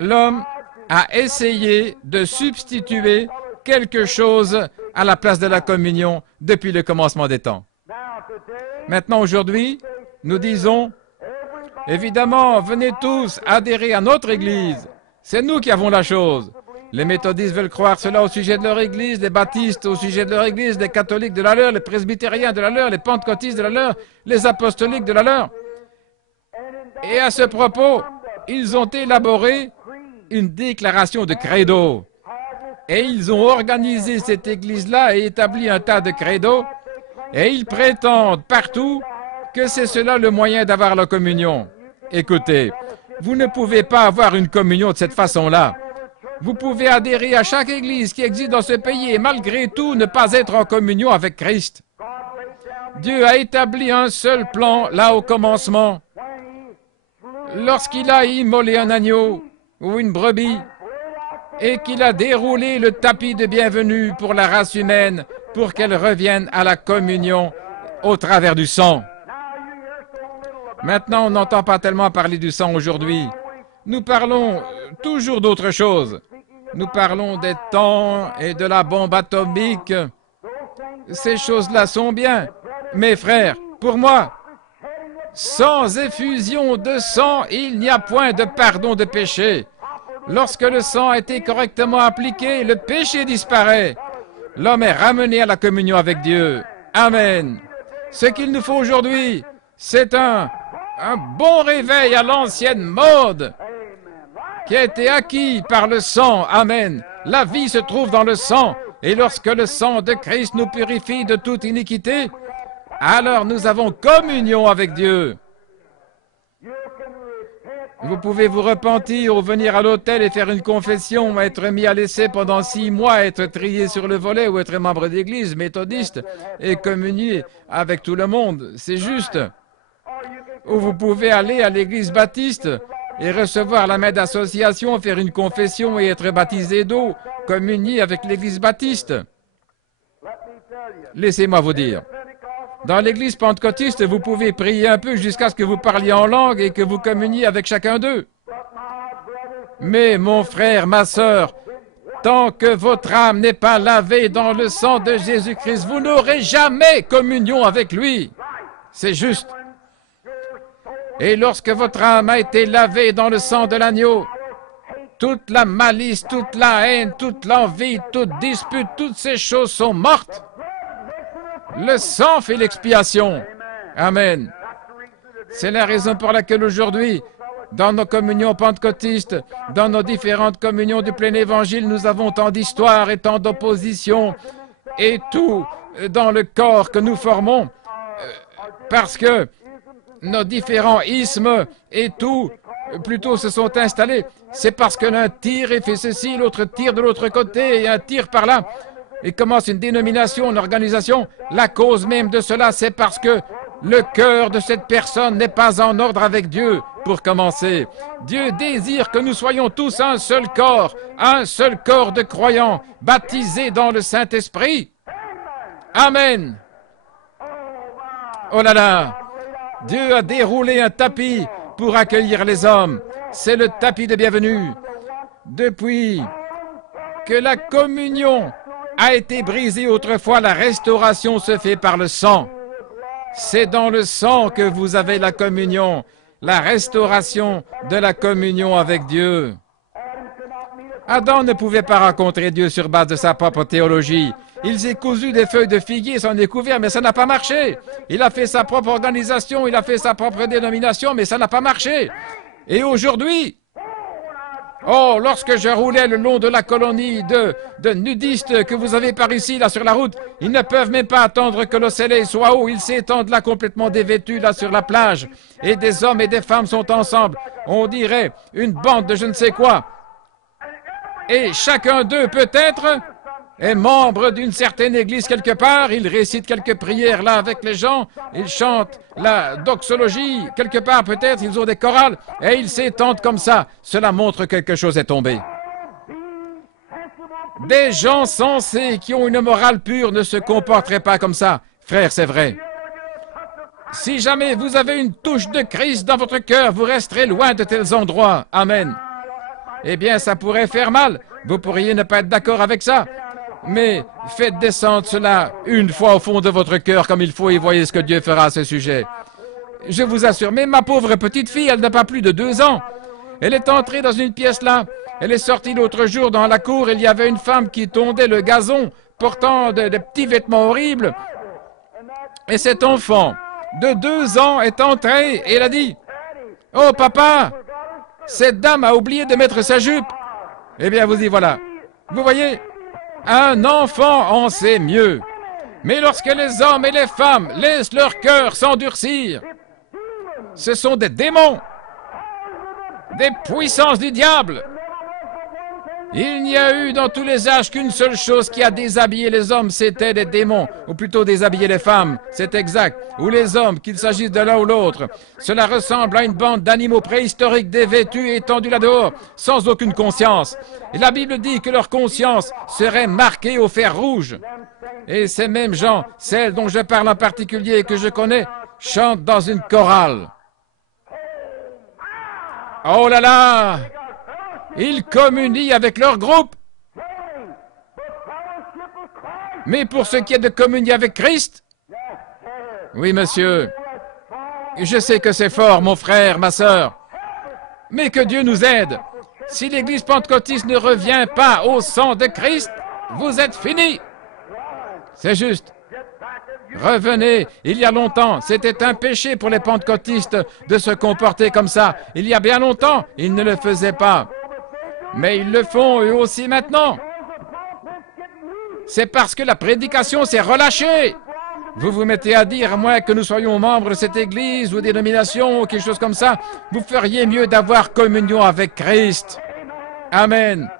L'homme a essayé de substituer quelque chose à la place de la communion depuis le commencement des temps. Maintenant, aujourd'hui, nous disons, évidemment, venez tous adhérer à notre Église. C'est nous qui avons la chose. Les méthodistes veulent croire cela au sujet de leur Église, les baptistes au sujet de leur Église, les catholiques de la leur, les presbytériens de la leur, les pentecôtistes de la leur, les apostoliques de la leur. Et à ce propos, ils ont élaboré une déclaration de credo. Et ils ont organisé cette église-là et établi un tas de credos. Et ils prétendent partout que c'est cela le moyen d'avoir la communion. Écoutez, vous ne pouvez pas avoir une communion de cette façon-là. Vous pouvez adhérer à chaque église qui existe dans ce pays et malgré tout ne pas être en communion avec Christ. Dieu a établi un seul plan là au commencement. Lorsqu'il a immolé un agneau ou une brebis et qu'il a déroulé le tapis de bienvenue pour la race humaine pour qu'elle revienne à la communion au travers du sang. Maintenant, on n'entend pas tellement parler du sang aujourd'hui. Nous parlons toujours d'autre chose. Nous parlons des temps et de la bombe atomique. Ces choses-là sont bien. Mes frères, pour moi, sans effusion de sang, il n'y a point de pardon de péché. Lorsque le sang a été correctement appliqué, le péché disparaît. L'homme est ramené à la communion avec Dieu. Amen. Ce qu'il nous faut aujourd'hui, c'est un bon réveil à l'ancienne mode qui a été acquis par le sang. Amen. La vie se trouve dans le sang. Et lorsque le sang de Christ nous purifie de toute iniquité, alors nous avons communion avec Dieu. Vous pouvez vous repentir ou venir à l'hôtel et faire une confession, être mis à l'essai pendant 6 mois, être trié sur le volet ou être membre d'église méthodiste et communier avec tout le monde. C'est juste. Ou vous pouvez aller à l'église baptiste et recevoir la main d'association, faire une confession et être baptisé d'eau, communier avec l'église baptiste. Laissez-moi vous dire. Dans l'église pentecôtiste, vous pouvez prier un peu jusqu'à ce que vous parliez en langue et que vous communiez avec chacun d'eux. Mais mon frère, ma sœur, tant que votre âme n'est pas lavée dans le sang de Jésus-Christ, vous n'aurez jamais communion avec lui. C'est juste. Et lorsque votre âme a été lavée dans le sang de l'agneau, toute la malice, toute la haine, toute l'envie, toute dispute, toutes ces choses sont mortes. Le sang fait l'expiation. Amen. C'est la raison pour laquelle aujourd'hui, dans nos communions pentecôtistes, dans nos différentes communions du plein évangile, nous avons tant d'histoires et tant d'oppositions et tout dans le corps que nous formons, parce que nos différents ismes et tout, plutôt se sont installés. C'est parce que l'un tire et fait ceci, l'autre tire de l'autre côté et un tire par là. Et commence une dénomination, une organisation. La cause même de cela, c'est parce que le cœur de cette personne n'est pas en ordre avec Dieu, pour commencer. Dieu désire que nous soyons tous un seul corps de croyants, baptisés dans le Saint-Esprit. Amen. Oh là là, Dieu a déroulé un tapis pour accueillir les hommes. C'est le tapis de bienvenue. Depuis que la communion a été brisée autrefois, la restauration se fait par le sang. C'est dans le sang que vous avez la communion, la restauration de la communion avec Dieu. Adam ne pouvait pas rencontrer Dieu sur base de sa propre théologie. Il s'est cousu des feuilles de figuier, s'en est couvert, mais ça n'a pas marché. Il a fait sa propre organisation, il a fait sa propre dénomination, mais ça n'a pas marché. Et aujourd'hui, oh, lorsque je roulais le long de la colonie de nudistes que vous avez par ici, là, sur la route, ils ne peuvent même pas attendre que le soleil soit haut. Ils s'étendent là complètement dévêtus, là, sur la plage. Et des hommes et des femmes sont ensemble. On dirait une bande de je ne sais quoi. Et chacun d'eux, peut-être, est membre d'une certaine église quelque part. Ils récitent quelques prières là avec les gens. Ils chantent la doxologie. Quelque part, peut-être, ils ont des chorales. Et ils s'étendent comme ça. Cela montre que quelque chose est tombé. Des gens sensés qui ont une morale pure ne se comporteraient pas comme ça. Frère, c'est vrai. Si jamais vous avez une touche de Christ dans votre cœur, vous resterez loin de tels endroits. Amen. Eh bien, ça pourrait faire mal. Vous pourriez ne pas être d'accord avec ça. Mais faites descendre cela une fois au fond de votre cœur comme il faut et voyez ce que Dieu fera à ce sujet. Je vous assure, mais ma pauvre petite fille, elle n'a pas plus de 2 ans. Elle est entrée dans une pièce là. Elle est sortie l'autre jour dans la cour. Il y avait une femme qui tondait le gazon, portant de petits vêtements horribles. Et cet enfant de 2 ans est entré et elle a dit « Oh papa, cette dame a oublié de mettre sa jupe. » Eh bien, vous y voilà. Vous voyez, un enfant en sait mieux. Mais lorsque les hommes et les femmes laissent leur cœur s'endurcir, ce sont des démons, des puissances du diable. Il n'y a eu dans tous les âges qu'une seule chose qui a déshabillé les hommes, c'était des démons, ou plutôt déshabillé les femmes, c'est exact, ou les hommes, qu'il s'agisse de l'un ou l'autre. Cela ressemble à une bande d'animaux préhistoriques dévêtus et étendus là-dehors, sans aucune conscience. Et la Bible dit que leur conscience serait marquée au fer rouge. Et ces mêmes gens, celles dont je parle en particulier et que je connais, chantent dans une chorale. Oh là là! Ils communient avec leur groupe. Mais pour ce qui est de communier avec Christ, oui, monsieur, je sais que c'est fort, mon frère, ma sœur, mais que Dieu nous aide. Si l'Église pentecôtiste ne revient pas au sang de Christ, vous êtes finis. C'est juste. Revenez, il y a longtemps, c'était un péché pour les pentecôtistes de se comporter comme ça. Il y a bien longtemps, ils ne le faisaient pas. Mais ils le font eux aussi maintenant. C'est parce que la prédication s'est relâchée. Vous vous mettez à dire, à moins que nous soyons membres de cette église ou dénomination ou quelque chose comme ça, vous feriez mieux d'avoir communion avec Christ. Amen.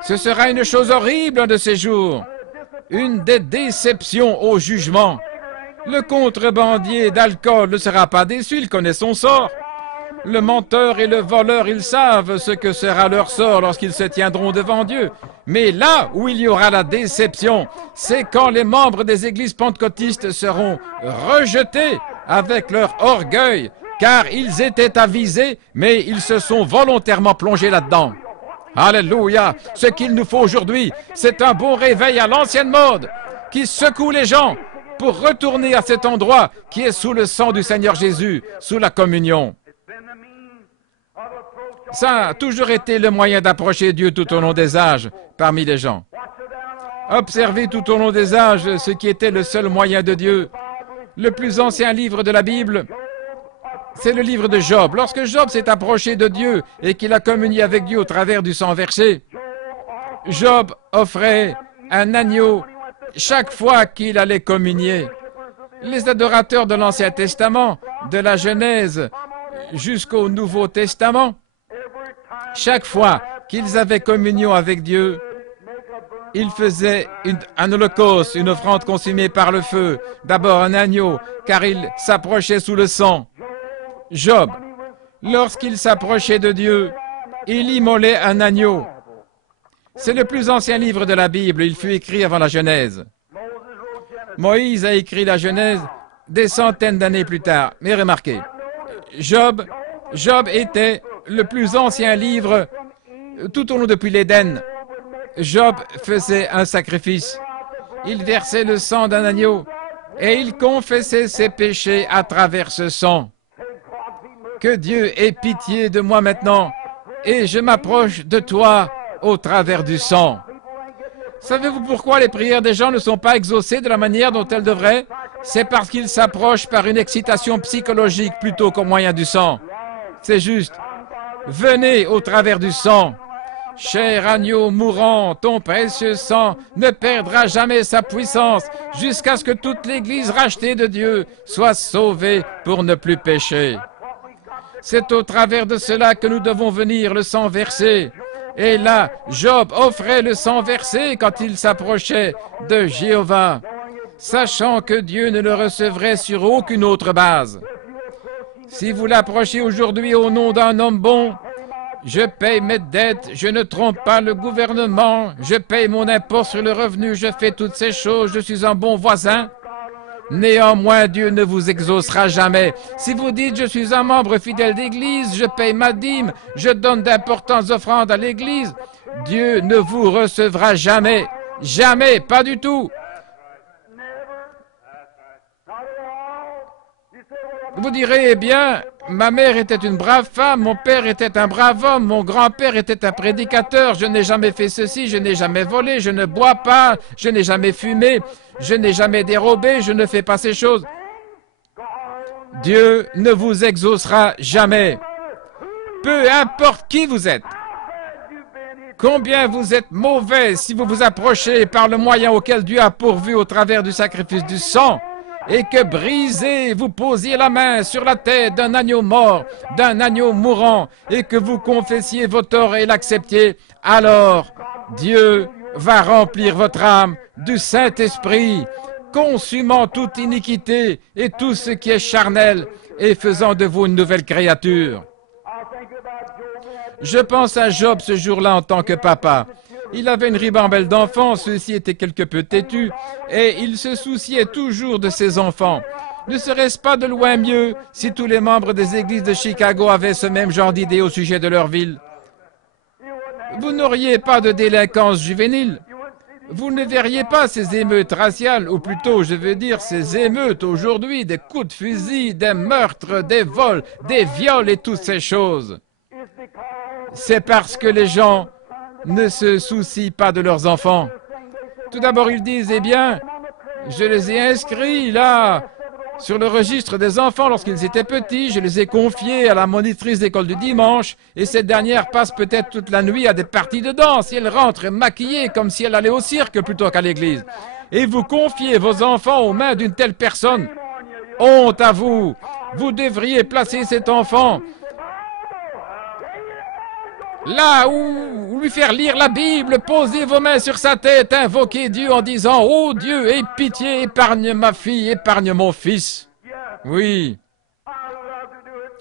Ce sera une chose horrible un de ces jours, une des déceptions au jugement. Le contrebandier d'alcool ne sera pas déçu, il connaît son sort. Le menteur et le voleur, ils savent ce que sera leur sort lorsqu'ils se tiendront devant Dieu. Mais là où il y aura la déception, c'est quand les membres des églises pentecôtistes seront rejetés avec leur orgueil, car ils étaient avisés, mais ils se sont volontairement plongés là-dedans. Alléluia! Ce qu'il nous faut aujourd'hui, c'est un bon réveil à l'ancienne mode qui secoue les gens pour retourner à cet endroit qui est sous le sang du Seigneur Jésus, sous la communion. Ça a toujours été le moyen d'approcher Dieu tout au long des âges parmi les gens. Observez tout au long des âges ce qui était le seul moyen de Dieu. Le plus ancien livre de la Bible, c'est le livre de Job. Lorsque Job s'est approché de Dieu et qu'il a communié avec Dieu au travers du sang versé, Job offrait un agneau chaque fois qu'il allait communier. Les adorateurs de l'Ancien Testament, de la Genèse jusqu'au Nouveau Testament, chaque fois qu'ils avaient communion avec Dieu, ils faisaient un holocauste, une offrande consumée par le feu, d'abord un agneau, car ils s'approchaient sous le sang. Job, lorsqu'il s'approchait de Dieu, il immolait un agneau. C'est le plus ancien livre de la Bible, il fut écrit avant la Genèse. Moïse a écrit la Genèse des centaines d'années plus tard. Mais remarquez, Job était le plus ancien livre tout au long depuis l'Éden. Job faisait un sacrifice. Il versait le sang d'un agneau et il confessait ses péchés à travers ce sang. Que Dieu ait pitié de moi maintenant et je m'approche de toi au travers du sang. Savez-vous pourquoi les prières des gens ne sont pas exaucées de la manière dont elles devraient? C'est parce qu'ils s'approchent par une excitation psychologique plutôt qu'au moyen du sang. C'est juste. Venez au travers du sang. Cher agneau mourant, ton précieux sang ne perdra jamais sa puissance jusqu'à ce que toute l'Église rachetée de Dieu soit sauvée pour ne plus pécher. C'est au travers de cela que nous devons venir, le sang versé. Et là, Job offrait le sang versé quand il s'approchait de Jéhovah, sachant que Dieu ne le recevrait sur aucune autre base. Si vous l'approchez aujourd'hui au nom d'un homme bon, je paye mes dettes, je ne trompe pas le gouvernement, je paye mon impôt sur le revenu, je fais toutes ces choses, je suis un bon voisin. Néanmoins, Dieu ne vous exaucera jamais. Si vous dites, je suis un membre fidèle d'Église, je paye ma dîme, je donne d'importantes offrandes à l'Église, Dieu ne vous recevra jamais. Jamais, pas du tout. Vous direz, eh bien, ma mère était une brave femme, mon père était un brave homme, mon grand-père était un prédicateur, je n'ai jamais fait ceci, je n'ai jamais volé, je ne bois pas, je n'ai jamais fumé, je n'ai jamais dérobé, je ne fais pas ces choses. Dieu ne vous exaucera jamais. Peu importe qui vous êtes, combien vous êtes mauvais si vous vous approchez par le moyen auquel Dieu a pourvu au travers du sacrifice du sang, et que brisé, vous posiez la main sur la tête d'un agneau mort, d'un agneau mourant, et que vous confessiez vos torts et l'acceptiez, alors Dieu va remplir votre âme du Saint-Esprit, consumant toute iniquité et tout ce qui est charnel, et faisant de vous une nouvelle créature. Je pense à Job ce jour-là en tant que papa. Il avait une ribambelle d'enfants, ceux-ci étaient quelque peu têtus, et il se souciait toujours de ses enfants. Ne serait-ce pas de loin mieux si tous les membres des églises de Chicago avaient ce même genre d'idées au sujet de leur ville? Vous n'auriez pas de délinquance juvénile. Vous ne verriez pas ces émeutes raciales, ou plutôt, je veux dire, ces émeutes aujourd'hui, des coups de fusil, des meurtres, des vols, des viols et toutes ces choses. C'est parce que les gens ne se soucient pas de leurs enfants. Tout d'abord, ils disent, eh bien, je les ai inscrits là, sur le registre des enfants lorsqu'ils étaient petits, je les ai confiés à la monitrice d'école du dimanche, et cette dernière passe peut-être toute la nuit à des parties de danse, et elle rentre maquillée comme si elle allait au cirque plutôt qu'à l'église. et vous confiez vos enfants aux mains d'une telle personne. Honte à vous! Vous devriez placer cet enfant là où lui faire lire la Bible, posez vos mains sur sa tête, invoquez Dieu en disant « Oh Dieu, aie pitié, épargne ma fille, épargne mon fils. » Oui,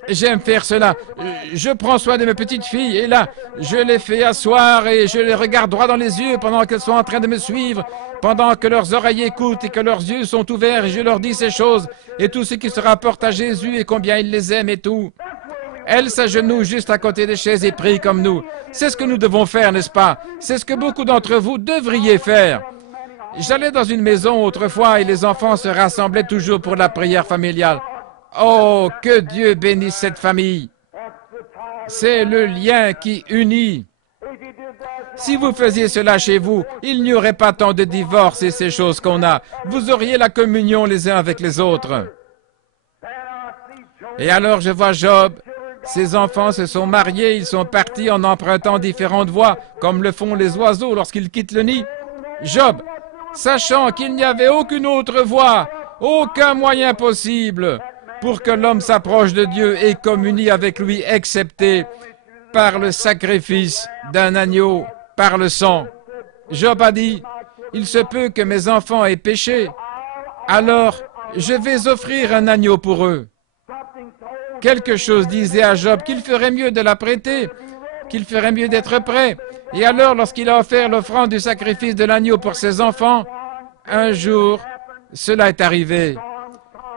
j'aime faire cela. Je prends soin de mes petites filles et là, je les fais asseoir et je les regarde droit dans les yeux pendant qu'elles sont en train de me suivre, pendant que leurs oreilles écoutent et que leurs yeux sont ouverts et je leur dis ces choses et tout ce qui se rapporte à Jésus et combien il les aime et tout. Elles s'agenouillent juste à côté des chaises et prient comme nous. C'est ce que nous devons faire, n'est-ce pas? C'est ce que beaucoup d'entre vous devriez faire. J'allais dans une maison autrefois et les enfants se rassemblaient toujours pour la prière familiale. Oh, que Dieu bénisse cette famille. C'est le lien qui unit. Si vous faisiez cela chez vous, il n'y aurait pas tant de divorces et ces choses qu'on a. Vous auriez la communion les uns avec les autres. Et alors je vois Job. Ses enfants se sont mariés, ils sont partis en empruntant différentes voies, comme le font les oiseaux lorsqu'ils quittent le nid. Job, sachant qu'il n'y avait aucune autre voie, aucun moyen possible pour que l'homme s'approche de Dieu et communie avec lui, excepté par le sacrifice d'un agneau, par le sang. Job a dit, « Il se peut que mes enfants aient péché, alors je vais offrir un agneau pour eux. » Quelque chose disait à Job qu'il ferait mieux de la prêter, qu'il ferait mieux d'être prêt. Et alors, lorsqu'il a offert l'offrande du sacrifice de l'agneau pour ses enfants, un jour, cela est arrivé.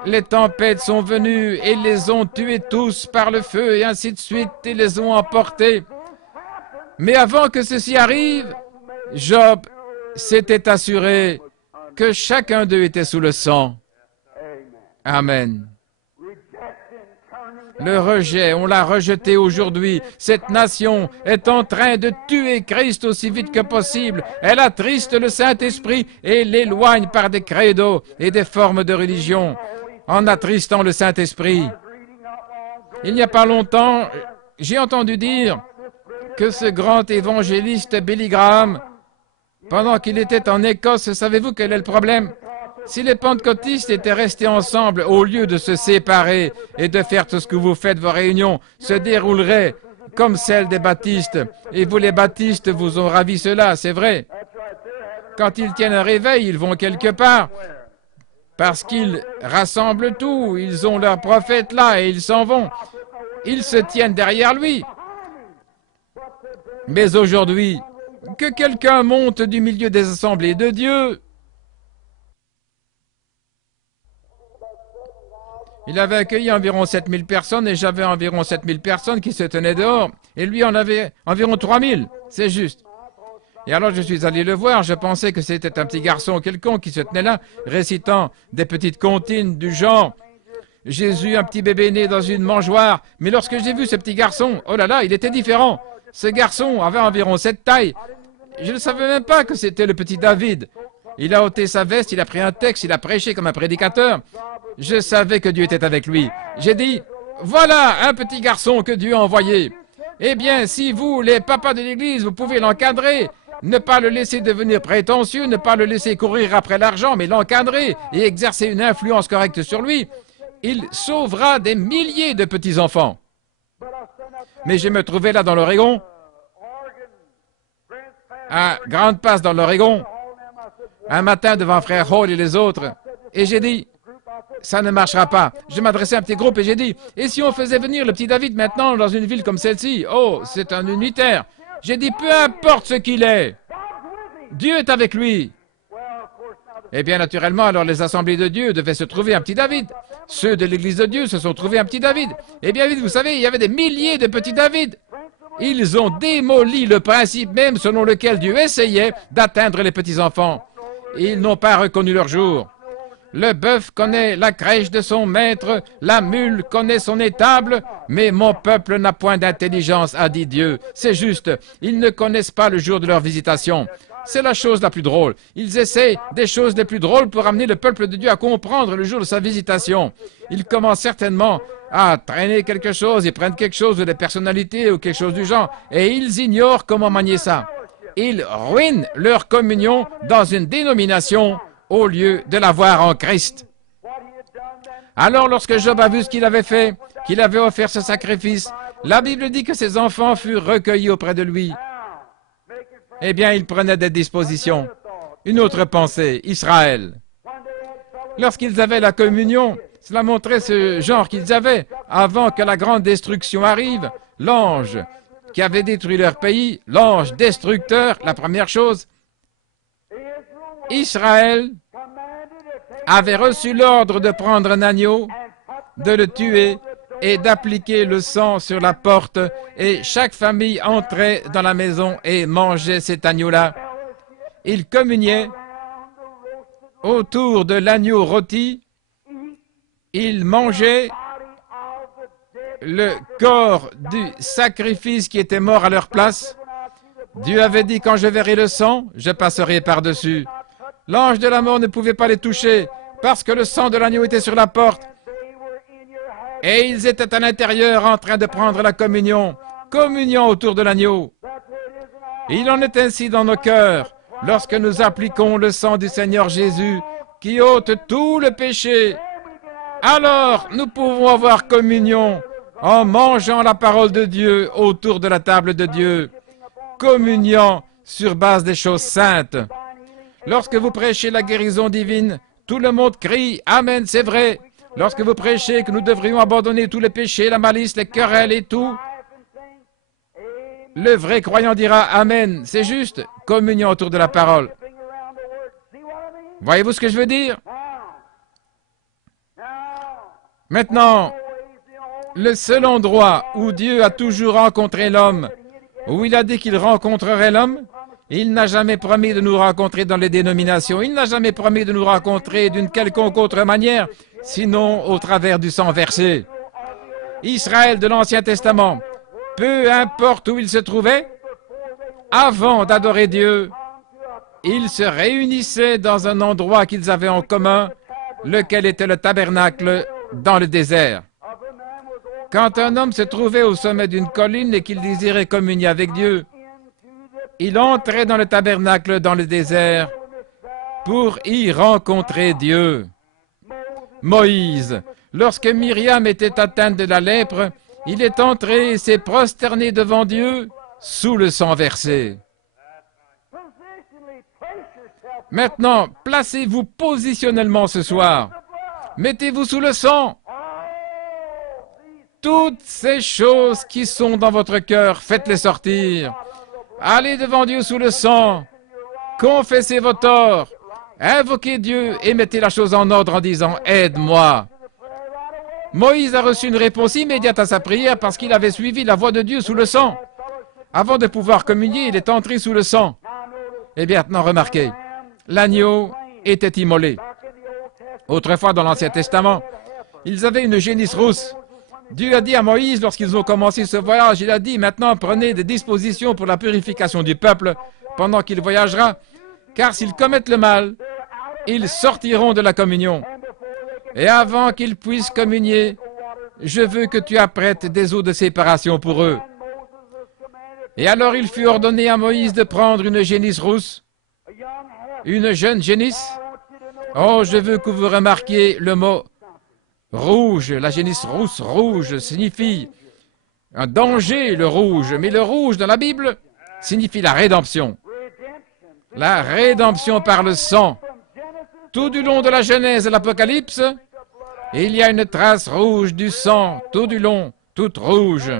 Les tempêtes sont venues et les ont tués tous par le feu et ainsi de suite et les ont emportés. Mais avant que ceci arrive, Job s'était assuré que chacun d'eux était sous le sang. Amen. Le rejet, on l'a rejeté aujourd'hui. Cette nation est en train de tuer Christ aussi vite que possible. Elle attriste le Saint-Esprit et l'éloigne par des credos et des formes de religion, en attristant le Saint-Esprit. Il n'y a pas longtemps, j'ai entendu dire que ce grand évangéliste Billy Graham, pendant qu'il était en Écosse, savez-vous quel est le problème? Si les pentecôtistes étaient restés ensemble, au lieu de se séparer et de faire tout ce que vous faites, vos réunions se dérouleraient comme celles des baptistes. Et vous, les baptistes, vous ont ravi cela, c'est vrai. Quand ils tiennent un réveil, ils vont quelque part, parce qu'ils rassemblent tout. Ils ont leur prophète là et ils s'en vont. Ils se tiennent derrière lui. Mais aujourd'hui, que quelqu'un monte du milieu des assemblées de Dieu. Il avait accueilli environ 7000 personnes et j'avais environ 7000 personnes qui se tenaient dehors. Et lui en avait environ 3000, c'est juste. Et alors je suis allé le voir, je pensais que c'était un petit garçon quelconque qui se tenait là, récitant des petites comptines du genre « Jésus, un petit bébé né dans une mangeoire ». Mais lorsque j'ai vu ce petit garçon, oh là là, il était différent. Ce garçon avait environ cette taille. Je ne savais même pas que c'était le petit David. Il a ôté sa veste, il a pris un texte, il a prêché comme un prédicateur. Je savais que Dieu était avec lui. J'ai dit, voilà un petit garçon que Dieu a envoyé. Eh bien, si vous, les papas de l'Église, vous pouvez l'encadrer, ne pas le laisser devenir prétentieux, ne pas le laisser courir après l'argent, mais l'encadrer et exercer une influence correcte sur lui, il sauvera des milliers de petits-enfants. Mais je me trouvais là dans l'Oregon, à Grande Passe dans l'Oregon, un matin devant Frère Hall et les autres, et j'ai dit, ça ne marchera pas. Je m'adressais à un petit groupe et j'ai dit, et si on faisait venir le petit David maintenant dans une ville comme celle-ci? Oh, c'est un unitaire. J'ai dit, peu importe ce qu'il est, Dieu est avec lui. Et bien naturellement, alors les assemblées de Dieu devaient se trouver un petit David. Ceux de l'Église de Dieu se sont trouvés un petit David. Et bien vite, vous savez, il y avait des milliers de petits David. Ils ont démoli le principe même selon lequel Dieu essayait d'atteindre les petits-enfants. Ils n'ont pas reconnu leur jour. Le bœuf connaît la crèche de son maître, la mule connaît son étable, mais mon peuple n'a point d'intelligence, a dit Dieu. C'est juste, ils ne connaissent pas le jour de leur visitation. C'est la chose la plus drôle. Ils essaient des choses les plus drôles pour amener le peuple de Dieu à comprendre le jour de sa visitation. Ils commencent certainement à traîner quelque chose, ils prennent quelque chose, ou des personnalités ou quelque chose du genre, et ils ignorent comment manier ça. Ils ruinent leur communion dans une dénomination au lieu de l'avoir en Christ. Alors lorsque Job a vu ce qu'il avait fait, qu'il avait offert ce sacrifice, la Bible dit que ses enfants furent recueillis auprès de lui. Eh bien, il prenait des dispositions. Une autre pensée, Israël. Lorsqu'ils avaient la communion, cela montrait ce genre qu'ils avaient. Avant que la grande destruction arrive, l'ange qui avait détruit leur pays, l'ange destructeur, la première chose, Israël avait reçu l'ordre de prendre un agneau, de le tuer et d'appliquer le sang sur la porte, et chaque famille entrait dans la maison et mangeait cet agneau-là. Ils communiaient autour de l'agneau rôti, ils mangeaient le corps du sacrifice qui était mort à leur place. Dieu avait dit, quand je verrai le sang, je passerai par-dessus. L'ange de la mort ne pouvait pas les toucher parce que le sang de l'agneau était sur la porte. Et ils étaient à l'intérieur en train de prendre la communion, communion autour de l'agneau. Il en est ainsi dans nos cœurs, lorsque nous appliquons le sang du Seigneur Jésus, qui ôte tout le péché. Alors, nous pouvons avoir communion en mangeant la parole de Dieu autour de la table de Dieu. Communion sur base des choses saintes. Lorsque vous prêchez la guérison divine, tout le monde crie « Amen, c'est vrai ». Lorsque vous prêchez que nous devrions abandonner tous les péchés, la malice, les querelles et tout, le vrai croyant dira « Amen, c'est juste ». Communion autour de la parole. Voyez-vous ce que je veux dire? Maintenant, le seul endroit où Dieu a toujours rencontré l'homme, où il a dit qu'il rencontrerait l'homme, il n'a jamais promis de nous rencontrer dans les dénominations, il n'a jamais promis de nous rencontrer d'une quelconque autre manière, sinon au travers du sang versé. Israël de l'Ancien Testament, peu importe où il se trouvait, avant d'adorer Dieu, ils se réunissaient dans un endroit qu'ils avaient en commun, lequel était le tabernacle dans le désert. Quand un homme se trouvait au sommet d'une colline et qu'il désirait communier avec Dieu, il entrait dans le tabernacle dans le désert pour y rencontrer Dieu. Moïse, lorsque Myriam était atteinte de la lèpre, il est entré et s'est prosterné devant Dieu sous le sang versé. Maintenant, placez-vous positionnellement ce soir. Mettez-vous sous le sang. Toutes ces choses qui sont dans votre cœur, faites-les sortir. Allez devant Dieu sous le sang. Confessez vos torts. Invoquez Dieu et mettez la chose en ordre en disant « Aide-moi ». Moïse a reçu une réponse immédiate à sa prière parce qu'il avait suivi la voix de Dieu sous le sang. Avant de pouvoir communier, il est entré sous le sang. Et bien maintenant, remarquez, l'agneau était immolé. Autrefois, dans l'Ancien Testament, ils avaient une génisse rousse. Dieu a dit à Moïse, lorsqu'ils ont commencé ce voyage, il a dit, maintenant prenez des dispositions pour la purification du peuple pendant qu'il voyagera, car s'ils commettent le mal, ils sortiront de la communion. Et avant qu'ils puissent communier, je veux que tu apprêtes des eaux de séparation pour eux. Et alors il fut ordonné à Moïse de prendre une génisse rousse, une jeune génisse. Oh, je veux que vous remarquiez le mot rouge. La génisse rousse, rouge, signifie un danger, le rouge. Mais le rouge, dans la Bible, signifie la rédemption. La rédemption par le sang. Tout du long de la Genèse et l'Apocalypse, il y a une trace rouge du sang, tout du long, toute rouge.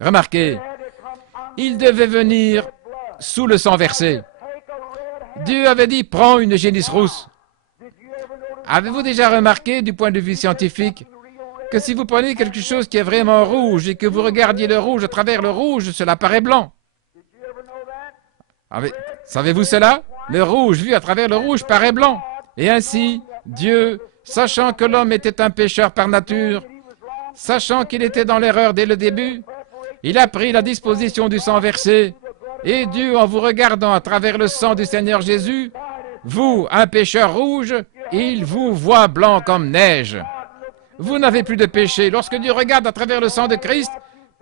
Remarquez, il devait venir sous le sang versé. Dieu avait dit, prends une génisse rousse. Avez-vous déjà remarqué, du point de vue scientifique, que si vous prenez quelque chose qui est vraiment rouge et que vous regardiez le rouge à travers le rouge, cela paraît blanc? Savez-vous cela? Le rouge vu à travers le rouge paraît blanc. Et ainsi, Dieu, sachant que l'homme était un pécheur par nature, sachant qu'il était dans l'erreur dès le début, il a pris la disposition du sang versé. Et Dieu, en vous regardant à travers le sang du Seigneur Jésus, vous, un pécheur rouge, il vous voit blanc comme neige. Vous n'avez plus de péché. Lorsque Dieu regarde à travers le sang de Christ,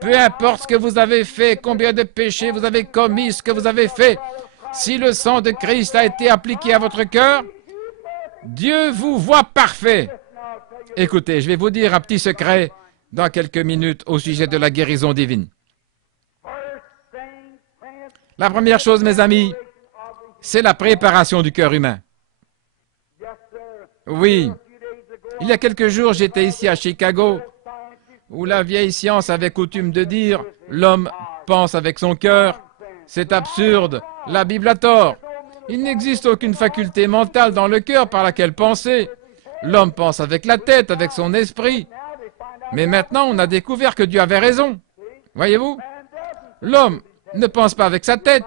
peu importe ce que vous avez fait, combien de péchés vous avez commis, ce que vous avez fait, si le sang de Christ a été appliqué à votre cœur, Dieu vous voit parfait. Écoutez, je vais vous dire un petit secret dans quelques minutes au sujet de la guérison divine. La première chose, mes amis, c'est la préparation du cœur humain. Oui, il y a quelques jours, j'étais ici à Chicago, où la vieille science avait coutume de dire « l'homme pense avec son cœur ». C'est absurde, la Bible a tort. Il n'existe aucune faculté mentale dans le cœur par laquelle penser. L'homme pense avec la tête, avec son esprit. Mais maintenant, on a découvert que Dieu avait raison. Voyez-vous? L'homme ne pense pas avec sa tête,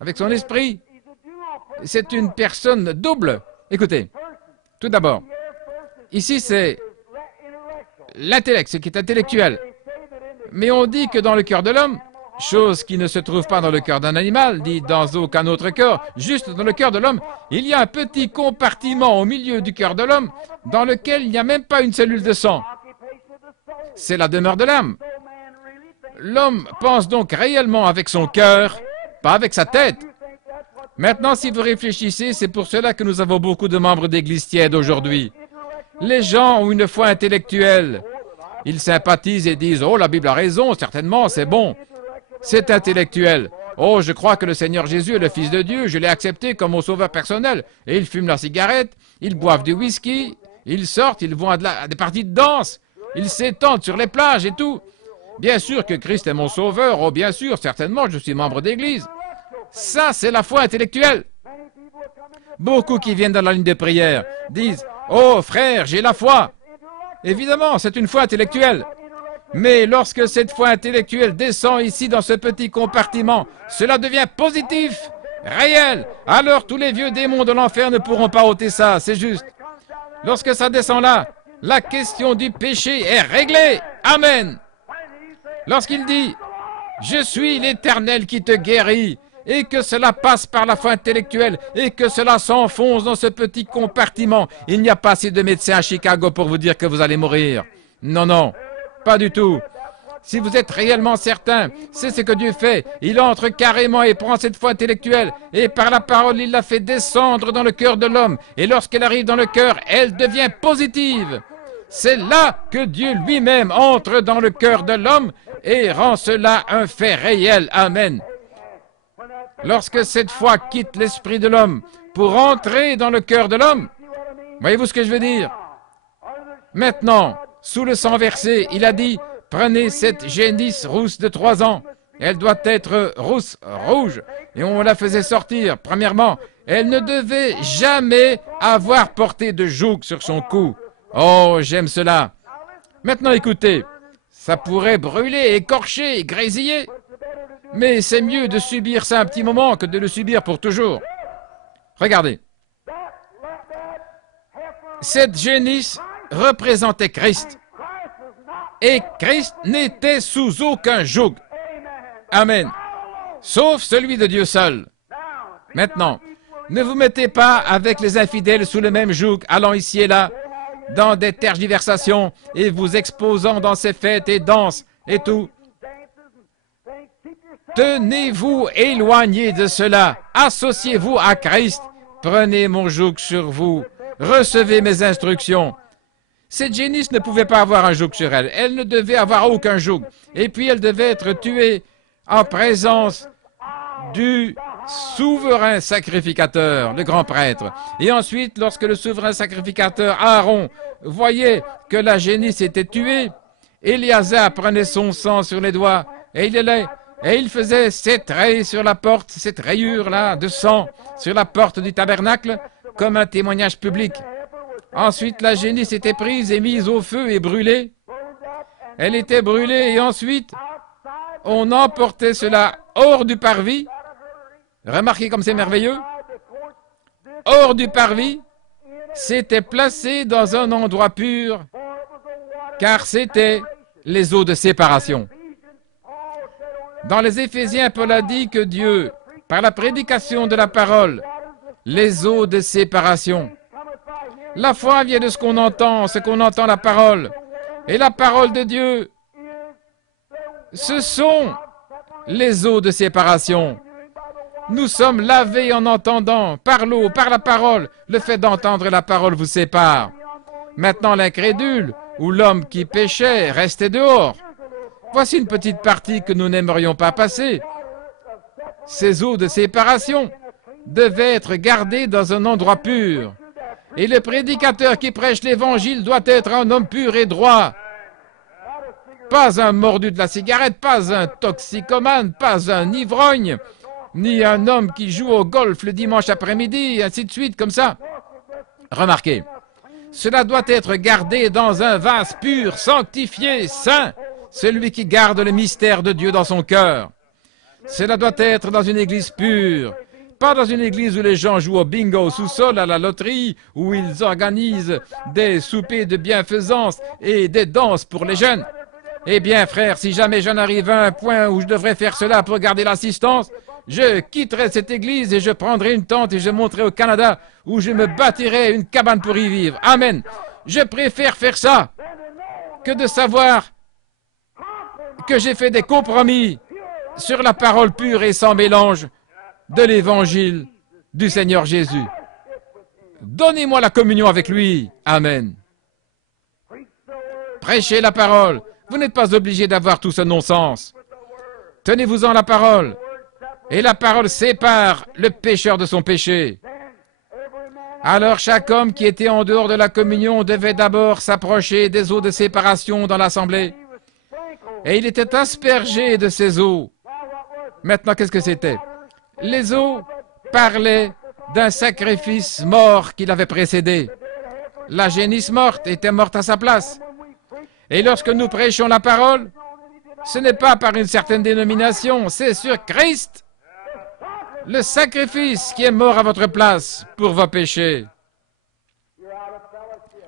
avec son esprit. C'est une personne double. Écoutez, tout d'abord, ici c'est l'intellect, ce qui est intellectuel. Mais on dit que dans le cœur de l'homme, chose qui ne se trouve pas dans le cœur d'un animal, dit dans aucun autre cœur, juste dans le cœur de l'homme, il y a un petit compartiment au milieu du cœur de l'homme dans lequel il n'y a même pas une cellule de sang. C'est la demeure de l'âme. L'homme pense donc réellement avec son cœur, pas avec sa tête. Maintenant, si vous réfléchissez, c'est pour cela que nous avons beaucoup de membres d'église tiède aujourd'hui. Les gens ont une foi intellectuelle. Ils sympathisent et disent « Oh, la Bible a raison, certainement, c'est bon. » C'est intellectuel. « Oh, je crois que le Seigneur Jésus est le Fils de Dieu, je l'ai accepté comme mon sauveur personnel. » Et ils fument leur cigarette, ils boivent du whisky, ils sortent, ils vont à des parties de danse, ils s'étendent sur les plages et tout. Bien sûr que Christ est mon sauveur, oh bien sûr, certainement, je suis membre d'église. Ça, c'est la foi intellectuelle. Beaucoup qui viennent dans la ligne de prière disent « Oh, frère, j'ai la foi. » Évidemment, c'est une foi intellectuelle. Mais lorsque cette foi intellectuelle descend ici dans ce petit compartiment, cela devient positif, réel. Alors tous les vieux démons de l'enfer ne pourront pas ôter ça, c'est juste. Lorsque ça descend là, la question du péché est réglée. Amen. Lorsqu'il dit « Je suis l'Éternel qui te guérit », et que cela passe par la foi intellectuelle, et que cela s'enfonce dans ce petit compartiment, il n'y a pas assez de médecins à Chicago pour vous dire que vous allez mourir. Non, non, pas du tout. Si vous êtes réellement certain, c'est ce que Dieu fait. Il entre carrément et prend cette foi intellectuelle, et par la parole, il la fait descendre dans le cœur de l'homme, et lorsqu'elle arrive dans le cœur, elle devient positive. C'est là que Dieu lui-même entre dans le cœur de l'homme et rend cela un fait réel. Amen. Lorsque cette foi quitte l'esprit de l'homme pour entrer dans le cœur de l'homme, voyez-vous ce que je veux dire? Maintenant, sous le sang versé, il a dit, prenez cette génisse rousse de 3 ans. Elle doit être rousse, rouge. Et on la faisait sortir. Premièrement, elle ne devait jamais avoir porté de joug sur son cou. Oh, j'aime cela. Maintenant, écoutez, ça pourrait brûler, écorcher, grésiller. Mais c'est mieux de subir ça un petit moment que de le subir pour toujours. Regardez. Cette génisse représentait Christ. Et Christ n'était sous aucun joug. Amen. Sauf celui de Dieu seul. Maintenant, ne vous mettez pas avec les infidèles sous le même joug, allant ici et là, dans des tergiversations et vous exposant dans ces fêtes et danses et tout. Tenez-vous éloigné de cela. Associez-vous à Christ. Prenez mon joug sur vous. Recevez mes instructions. Cette génisse ne pouvait pas avoir un joug sur elle. Elle ne devait avoir aucun joug. Et puis elle devait être tuée en présence du souverain sacrificateur, le grand prêtre. Et ensuite, lorsque le souverain sacrificateur Aaron voyait que la génisse était tuée, Éléazar prenait son sang sur les doigts et il faisait cette raie sur la porte, cette rayure-là de sang sur la porte du tabernacle, comme un témoignage public. Ensuite, la génisse était prise et mise au feu et brûlée. Elle était brûlée et ensuite, on emportait cela hors du parvis. Remarquez comme c'est merveilleux. Hors du parvis, c'était placé dans un endroit pur, car c'était les eaux de séparation. Dans les Éphésiens, Paul a dit que Dieu, par la prédication de la parole, les eaux de séparation. La foi vient de ce qu'on entend la parole. Et la parole de Dieu, ce sont les eaux de séparation. Nous sommes lavés en entendant, par l'eau, par la parole. Le fait d'entendre la parole vous sépare. Maintenant, l'incrédule, ou l'homme qui péchait, restait dehors. Voici une petite partie que nous n'aimerions pas passer. Ces eaux de séparation devaient être gardées dans un endroit pur. Et le prédicateur qui prêche l'Évangile doit être un homme pur et droit. Pas un mordu de la cigarette, pas un toxicomane, pas un ivrogne, ni un homme qui joue au golf le dimanche après-midi, et ainsi de suite, comme ça. Remarquez, cela doit être gardé dans un vase pur, sanctifié, saint, celui qui garde le mystère de Dieu dans son cœur. Cela doit être dans une église pure, pas dans une église où les gens jouent au bingo au sous-sol, à la loterie, où ils organisent des soupers de bienfaisance et des danses pour les jeunes. Eh bien, frère, si jamais j'en arrive à un point où je devrais faire cela pour garder l'assistance, je quitterai cette église et je prendrai une tente et je monterai au Canada où je me bâtirai une cabane pour y vivre. Amen. Je préfère faire ça que de savoir que j'ai fait des compromis sur la parole pure et sans mélange de l'évangile du Seigneur Jésus. Donnez-moi la communion avec lui. Amen. Prêchez la parole. Vous n'êtes pas obligé d'avoir tout ce non-sens. Tenez-vous-en la parole. Et la parole sépare le pécheur de son péché. Alors chaque homme qui était en dehors de la communion devait d'abord s'approcher des eaux de séparation dans l'assemblée. Et il était aspergé de ces eaux. Maintenant, qu'est-ce que c'était? Les eaux parlaient d'un sacrifice mort qui l'avait précédé. La génisse morte était morte à sa place. Et lorsque nous prêchons la parole, ce n'est pas par une certaine dénomination, c'est sur Christ, le sacrifice qui est mort à votre place pour vos péchés.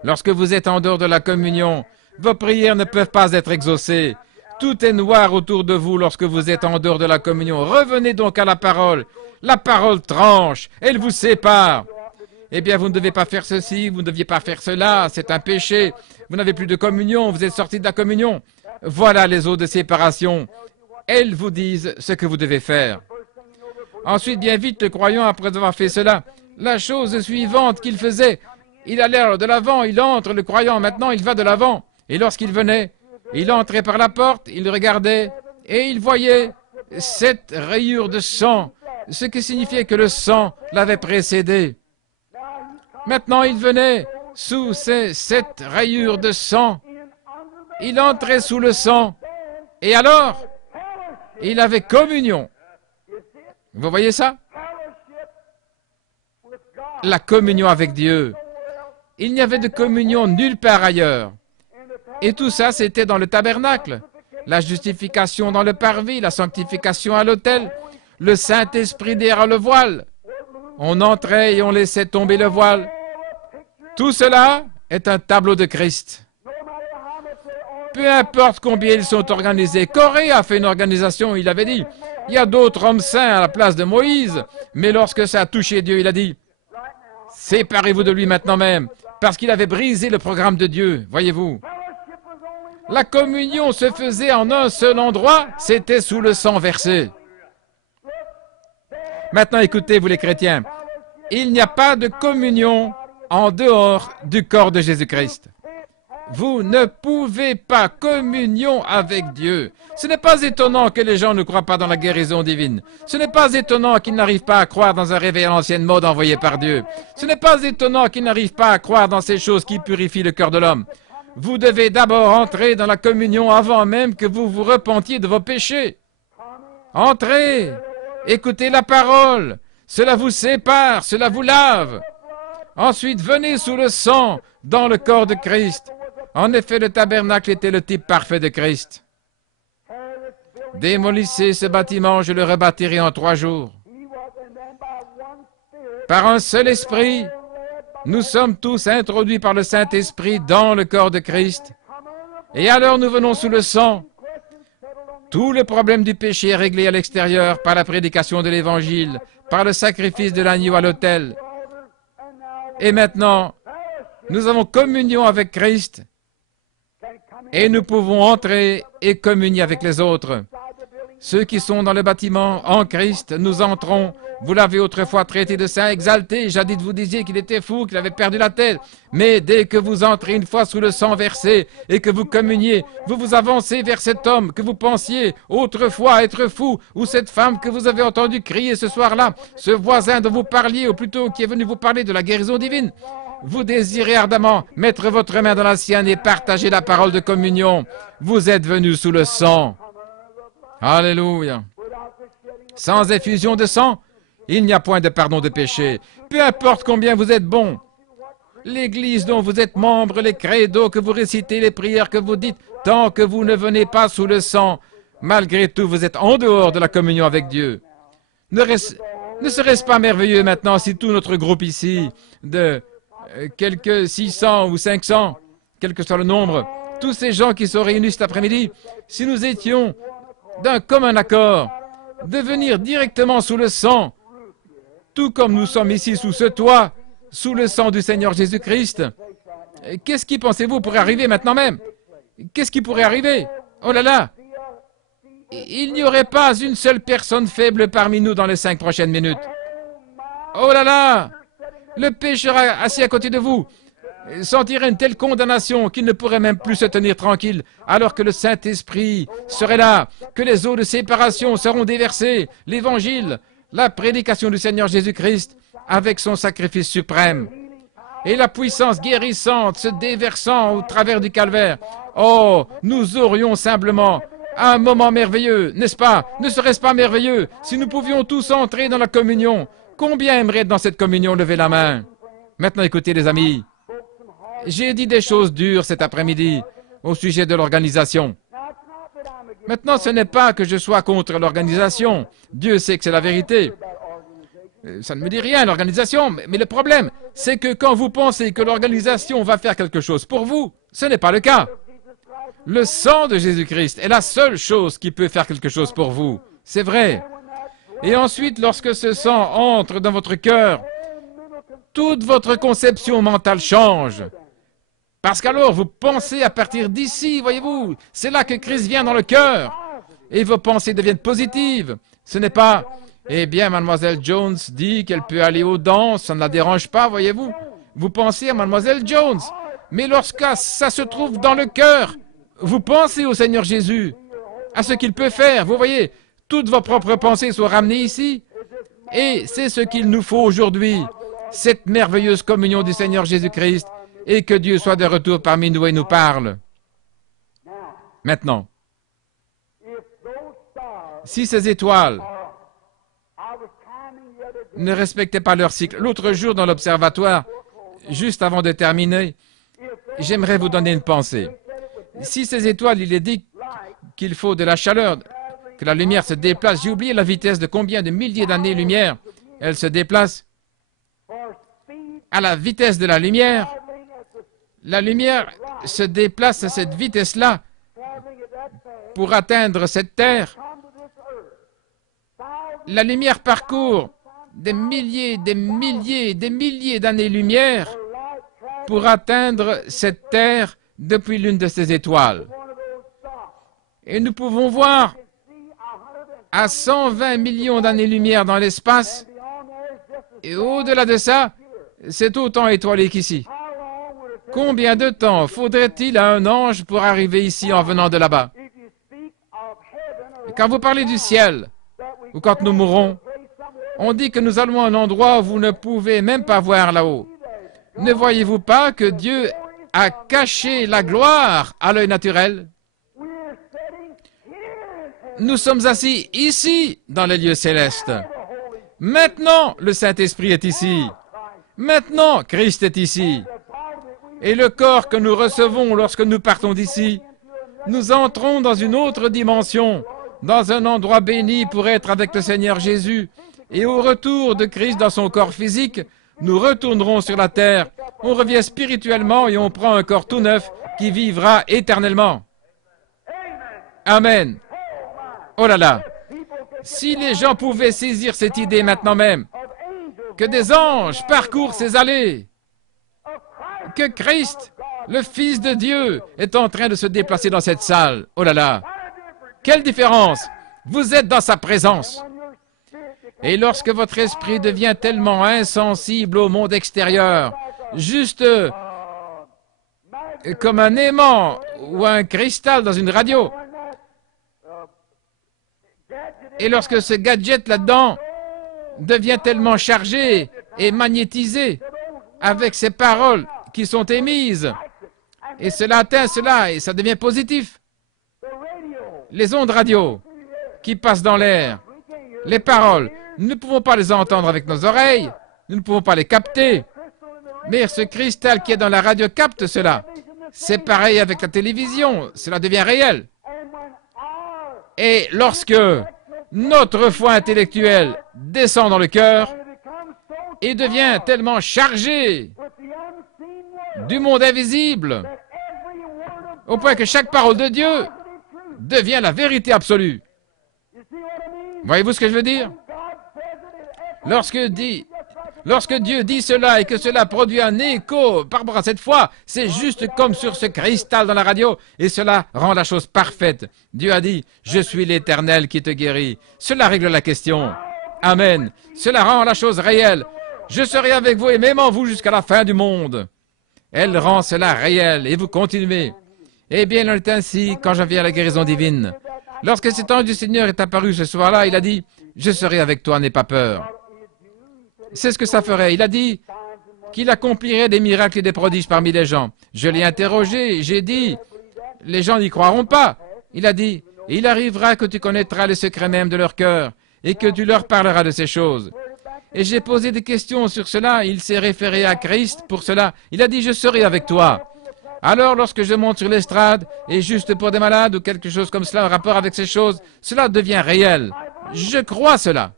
Lorsque vous êtes en dehors de la communion, vos prières ne peuvent pas être exaucées. Tout est noir autour de vous lorsque vous êtes en dehors de la communion. Revenez donc à la parole. La parole tranche, elle vous sépare. Eh bien, vous ne devez pas faire ceci, vous ne deviez pas faire cela, c'est un péché. Vous n'avez plus de communion, vous êtes sorti de la communion. Voilà les eaux de séparation. Elles vous disent ce que vous devez faire. Ensuite, bien vite, le croyant, après avoir fait cela, la chose suivante qu'il faisait, il allait de l'avant, il entre, le croyant, maintenant il va de l'avant. Et lorsqu'il venait, il entrait par la porte, il regardait, et il voyait 7 rayures de sang, ce qui signifiait que le sang l'avait précédé. Maintenant, il venait sous ces 7 rayures de sang. Il entrait sous le sang. Et alors, il avait communion. Vous voyez ça? La communion avec Dieu. Il n'y avait de communion nulle part ailleurs. Et tout ça, c'était dans le tabernacle. La justification dans le parvis, la sanctification à l'autel, le Saint-Esprit derrière le voile. On entrait et on laissait tomber le voile. Tout cela est un tableau de Christ. Peu importe combien ils sont organisés. Corée a fait une organisation, il avait dit, il y a d'autres hommes saints à la place de Moïse, mais lorsque ça a touché Dieu, il a dit, séparez-vous de lui maintenant même, parce qu'il avait brisé le programme de Dieu, voyez-vous. La communion se faisait en un seul endroit, c'était sous le sang versé. Maintenant, écoutez, vous les chrétiens, il n'y a pas de communion en dehors du corps de Jésus-Christ. Vous ne pouvez pas communion avec Dieu. Ce n'est pas étonnant que les gens ne croient pas dans la guérison divine. Ce n'est pas étonnant qu'ils n'arrivent pas à croire dans un réveil à l'ancienne mode envoyé par Dieu. Ce n'est pas étonnant qu'ils n'arrivent pas à croire dans ces choses qui purifient le cœur de l'homme. Vous devez d'abord entrer dans la communion avant même que vous vous repentiez de vos péchés. Entrez, écoutez la parole, cela vous sépare, cela vous lave. Ensuite, venez sous le sang dans le corps de Christ. En effet, le tabernacle était le type parfait de Christ. Démolissez ce bâtiment, je le rebâtirai en 3 jours. Par un seul esprit, nous sommes tous introduits par le Saint-Esprit dans le corps de Christ. Et alors nous venons sous le sang. Tout le problème du péché est réglé à l'extérieur par la prédication de l'Évangile, par le sacrifice de l'agneau à l'autel. Et maintenant, nous avons communion avec Christ et nous pouvons entrer et communier avec les autres. Ceux qui sont dans le bâtiment en Christ, nous entrons Vous l'avez autrefois traité de saint exalté. Jadis, vous disiez qu'il était fou, qu'il avait perdu la tête. Mais dès que vous entrez une fois sous le sang versé et que vous communiez, vous vous avancez vers cet homme que vous pensiez autrefois être fou, ou cette femme que vous avez entendu crier ce soir-là, ce voisin dont vous parliez, ou plutôt qui est venu vous parler de la guérison divine. Vous désirez ardemment mettre votre main dans la sienne et partager la parole de communion. Vous êtes venu sous le sang. Alléluia. Sans effusion de sang, il n'y a point de pardon de péché. Peu importe combien vous êtes bon. L'Église dont vous êtes membre, les credos que vous récitez, les prières que vous dites, tant que vous ne venez pas sous le sang, malgré tout, vous êtes en dehors de la communion avec Dieu. Ne serait-ce pas merveilleux maintenant si tout notre groupe ici, de quelques 600 ou 500, quel que soit le nombre, tous ces gens qui sont réunis cet après-midi, si nous étions d'un commun accord, de venir directement sous le sang, tout comme nous sommes ici sous ce toit, sous le sang du Seigneur Jésus-Christ. Qu'est-ce qui, pensez-vous, pourrait arriver maintenant même? Qu'est-ce qui pourrait arriver? Oh là là! Il n'y aurait pas une seule personne faible parmi nous dans les 5 prochaines minutes. Oh là là! Le pécheur assis à côté de vous sentirait une telle condamnation qu'il ne pourrait même plus se tenir tranquille, alors que le Saint-Esprit serait là, que les eaux de séparation seront déversées, l'Évangile, la prédication du Seigneur Jésus-Christ, avec son sacrifice suprême, et la puissance guérissante se déversant au travers du calvaire. Oh, nous aurions simplement un moment merveilleux, n'est-ce pas? Ne serait-ce pas merveilleux si nous pouvions tous entrer dans la communion? Combien aimeraient être dans cette communion? Levez la main. Maintenant, écoutez, les amis. J'ai dit des choses dures cet après-midi au sujet de l'organisation. Maintenant, ce n'est pas que je sois contre l'organisation. Dieu sait que c'est la vérité. Ça ne me dit rien, l'organisation. Mais le problème, c'est que quand vous pensez que l'organisation va faire quelque chose pour vous, ce n'est pas le cas. Le sang de Jésus-Christ est la seule chose qui peut faire quelque chose pour vous. C'est vrai. Et ensuite, lorsque ce sang entre dans votre cœur, toute votre conception mentale change. Parce qu'alors, vous pensez à partir d'ici, voyez-vous. C'est là que Christ vient dans le cœur. Et vos pensées deviennent positives. Ce n'est pas, eh bien, mademoiselle Jones dit qu'elle peut aller aux danses, ça ne la dérange pas, voyez-vous. Vous pensez à mademoiselle Jones. Mais lorsque ça se trouve dans le cœur, vous pensez au Seigneur Jésus, à ce qu'il peut faire. Vous voyez, toutes vos propres pensées sont ramenées ici. Et c'est ce qu'il nous faut aujourd'hui, cette merveilleuse communion du Seigneur Jésus-Christ, et que Dieu soit de retour parmi nous et nous parle. Maintenant, si ces étoiles ne respectaient pas leur cycle, l'autre jour dans l'observatoire, juste avant de terminer, j'aimerais vous donner une pensée. Si ces étoiles, il est dit qu'il faut de la chaleur, que la lumière se déplace, j'ai oublié la vitesse de combien de milliers d'années-lumière elle se déplace. À la vitesse de la lumière se déplace à cette vitesse-là pour atteindre cette terre. La lumière parcourt des milliers, des milliers, des milliers d'années-lumière pour atteindre cette terre depuis l'une de ces étoiles. Et nous pouvons voir à 120 millions d'années-lumière dans l'espace, et au-delà de ça, c'est autant étoilé qu'ici. Combien de temps faudrait-il à un ange pour arriver ici en venant de là-bas? Quand vous parlez du ciel, ou quand nous mourrons, on dit que nous allons à un endroit où vous ne pouvez même pas voir là-haut. Ne voyez-vous pas que Dieu a caché la gloire à l'œil naturel? Nous sommes assis ici, dans les lieux célestes. Maintenant, le Saint-Esprit est ici. Maintenant, Christ est ici. Et le corps que nous recevons lorsque nous partons d'ici, nous entrons dans une autre dimension, dans un endroit béni pour être avec le Seigneur Jésus. Et au retour de Christ dans son corps physique, nous retournerons sur la terre. On revient spirituellement et on prend un corps tout neuf qui vivra éternellement. Amen. Oh là là. Si les gens pouvaient saisir cette idée maintenant même, que des anges parcourent ces allées, que Christ, le Fils de Dieu, est en train de se déplacer dans cette salle. Oh là là. Quelle différence! Vous êtes dans sa présence. Et lorsque votre esprit devient tellement insensible au monde extérieur, juste comme un aimant ou un cristal dans une radio, et lorsque ce gadget là-dedans devient tellement chargé et magnétisé avec ces paroles qui sont émises, et cela atteint cela, et ça devient positif. Les ondes radio qui passent dans l'air, les paroles, nous ne pouvons pas les entendre avec nos oreilles, nous ne pouvons pas les capter, mais ce cristal qui est dans la radio capte cela. C'est pareil avec la télévision, cela devient réel. Et lorsque notre foi intellectuelle descend dans le cœur et devient tellement chargée du monde invisible, au point que chaque parole de Dieu devient la vérité absolue. Voyez-vous ce que je veux dire? Lorsque Dieu dit cela et que cela produit un écho par rapport à cette foi, c'est juste comme sur ce cristal dans la radio et cela rend la chose parfaite. Dieu a dit, je suis l'Éternel qui te guérit. Cela règle la question. Amen. Cela rend la chose réelle. Je serai avec vous et même en vous jusqu'à la fin du monde. Elle rend cela réel et vous continuez. Eh bien, il en est ainsi quand j'en viens à la guérison divine. Lorsque cet ange du Seigneur est apparu ce soir-là, il a dit, je serai avec toi, n'aie pas peur. C'est ce que ça ferait. Il a dit qu'il accomplirait des miracles et des prodiges parmi les gens. Je l'ai interrogé, j'ai dit, les gens n'y croiront pas. Il a dit, il arrivera que tu connaîtras les secrets même de leur cœur et que tu leur parleras de ces choses. Et j'ai posé des questions sur cela, il s'est référé à Christ pour cela. Il a dit, je serai avec toi. Alors, lorsque je monte sur l'estrade, et juste pour des malades ou quelque chose comme cela en rapport avec ces choses, cela devient réel. Je crois cela.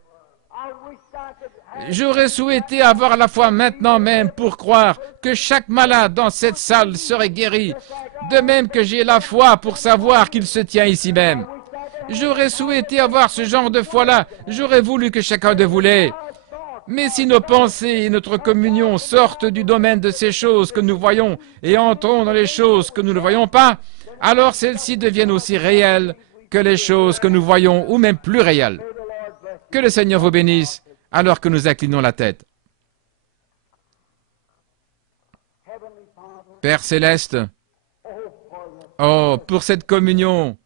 J'aurais souhaité avoir la foi maintenant même pour croire que chaque malade dans cette salle serait guéri, de même que j'ai la foi pour savoir qu'il se tient ici même. J'aurais souhaité avoir ce genre de foi-là, j'aurais voulu que chacun de vous l'ait. Mais si nos pensées et notre communion sortent du domaine de ces choses que nous voyons et entrons dans les choses que nous ne voyons pas, alors celles-ci deviennent aussi réelles que les choses que nous voyons ou même plus réelles. Que le Seigneur vous bénisse alors que nous inclinons la tête. Père céleste, oh, pour cette communion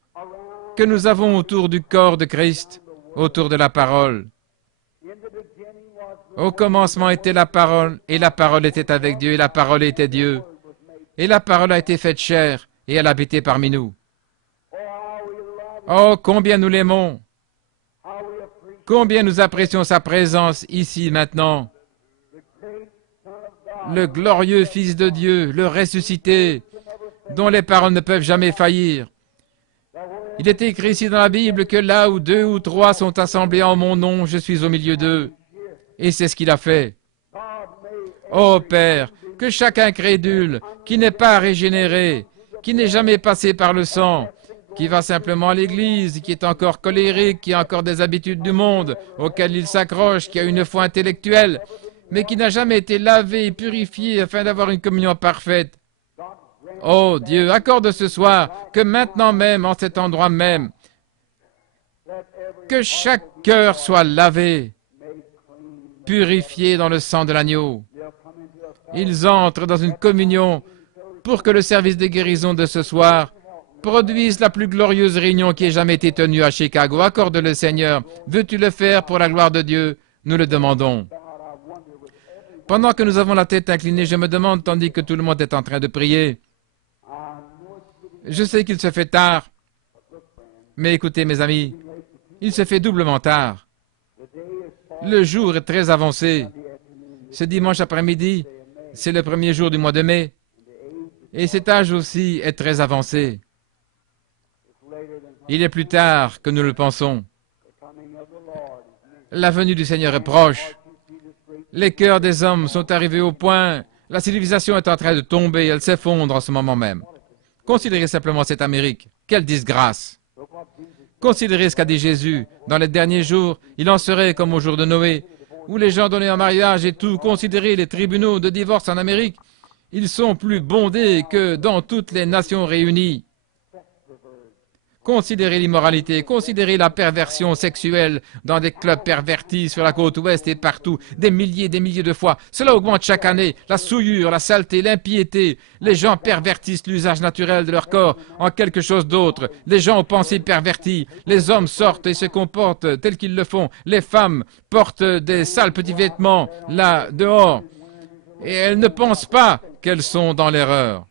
que nous avons autour du corps de Christ, autour de la parole. Au commencement était la parole, et la parole était avec Dieu, et la parole était Dieu. Et la parole a été faite chair, et elle a habité parmi nous. Oh, combien nous l'aimons! Combien nous apprécions sa présence ici, maintenant. Le glorieux Fils de Dieu, le ressuscité, dont les paroles ne peuvent jamais faillir. Il est écrit ici dans la Bible que là où 2 ou 3 sont assemblés en mon nom, je suis au milieu d'eux. Et c'est ce qu'il a fait. Ô Père, que chaque incrédule qui n'est pas régénéré, qui n'est jamais passé par le sang, qui va simplement à l'église, qui est encore colérique, qui a encore des habitudes du monde, auxquelles il s'accroche, qui a une foi intellectuelle, mais qui n'a jamais été lavé et purifié afin d'avoir une communion parfaite. Oh Dieu, accorde ce soir que maintenant même, en cet endroit même, que chaque cœur soit lavé, purifié dans le sang de l'agneau. Ils entrent dans une communion pour que le service de guérison de ce soir produise la plus glorieuse réunion qui ait jamais été tenue à Chicago. Accorde-le, Seigneur. Veux-tu le faire pour la gloire de Dieu? Nous le demandons. Pendant que nous avons la tête inclinée, je me demande, tandis que tout le monde est en train de prier. Je sais qu'il se fait tard, mais écoutez, mes amis, il se fait doublement tard. Le jour est très avancé. Ce dimanche après-midi, c'est le premier jour du mois de mai, et cet âge aussi est très avancé. Il est plus tard que nous le pensons. La venue du Seigneur est proche. Les cœurs des hommes sont arrivés au point. La civilisation est en train de tomber, elle s'effondre en ce moment même. Considérez simplement cette Amérique. Quelle disgrâce! Considérez ce qu'a dit Jésus. Dans les derniers jours, il en serait comme au jour de Noé, où les gens donnaient en mariage et tout. Considérez les tribunaux de divorce en Amérique. Ils sont plus bondés que dans toutes les nations réunies. Considérez l'immoralité, considérez la perversion sexuelle dans des clubs pervertis sur la côte ouest et partout, des milliers de fois. Cela augmente chaque année. La souillure, la saleté, l'impiété. Les gens pervertissent l'usage naturel de leur corps en quelque chose d'autre. Les gens aux pensées perverties. Les hommes sortent et se comportent tels qu'ils le font. Les femmes portent des sales petits vêtements là, dehors. Et elles ne pensent pas qu'elles sont dans l'erreur.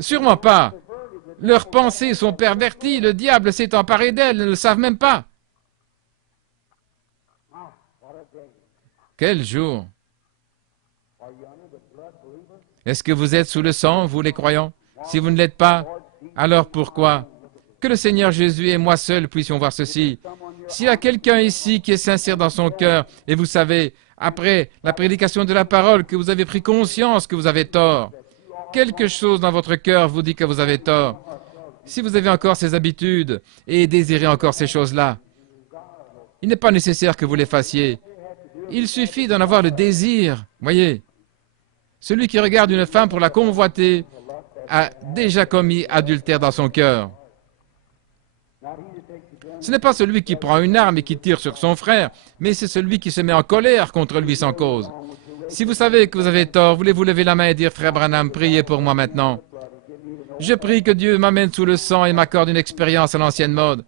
Sûrement pas. Leurs pensées sont perverties. Le diable s'est emparé d'elles. Elles ne le savent même pas. Quel jour! Est-ce que vous êtes sous le sang, vous les croyants? Si vous ne l'êtes pas, alors pourquoi? Que le Seigneur Jésus et moi seul puissions voir ceci. S'il y a quelqu'un ici qui est sincère dans son cœur, et vous savez, après la prédication de la parole, que vous avez pris conscience que vous avez tort, quelque chose dans votre cœur vous dit que vous avez tort. Si vous avez encore ces habitudes et désirez encore ces choses-là, il n'est pas nécessaire que vous les fassiez. Il suffit d'en avoir le désir, voyez. Celui qui regarde une femme pour la convoiter a déjà commis adultère dans son cœur. Ce n'est pas celui qui prend une arme et qui tire sur son frère, mais c'est celui qui se met en colère contre lui sans cause. Si vous savez que vous avez tort, voulez-vous lever la main et dire, Frère Branham, priez pour moi maintenant. Je prie que Dieu m'amène sous le sang et m'accorde une expérience à l'ancienne mode,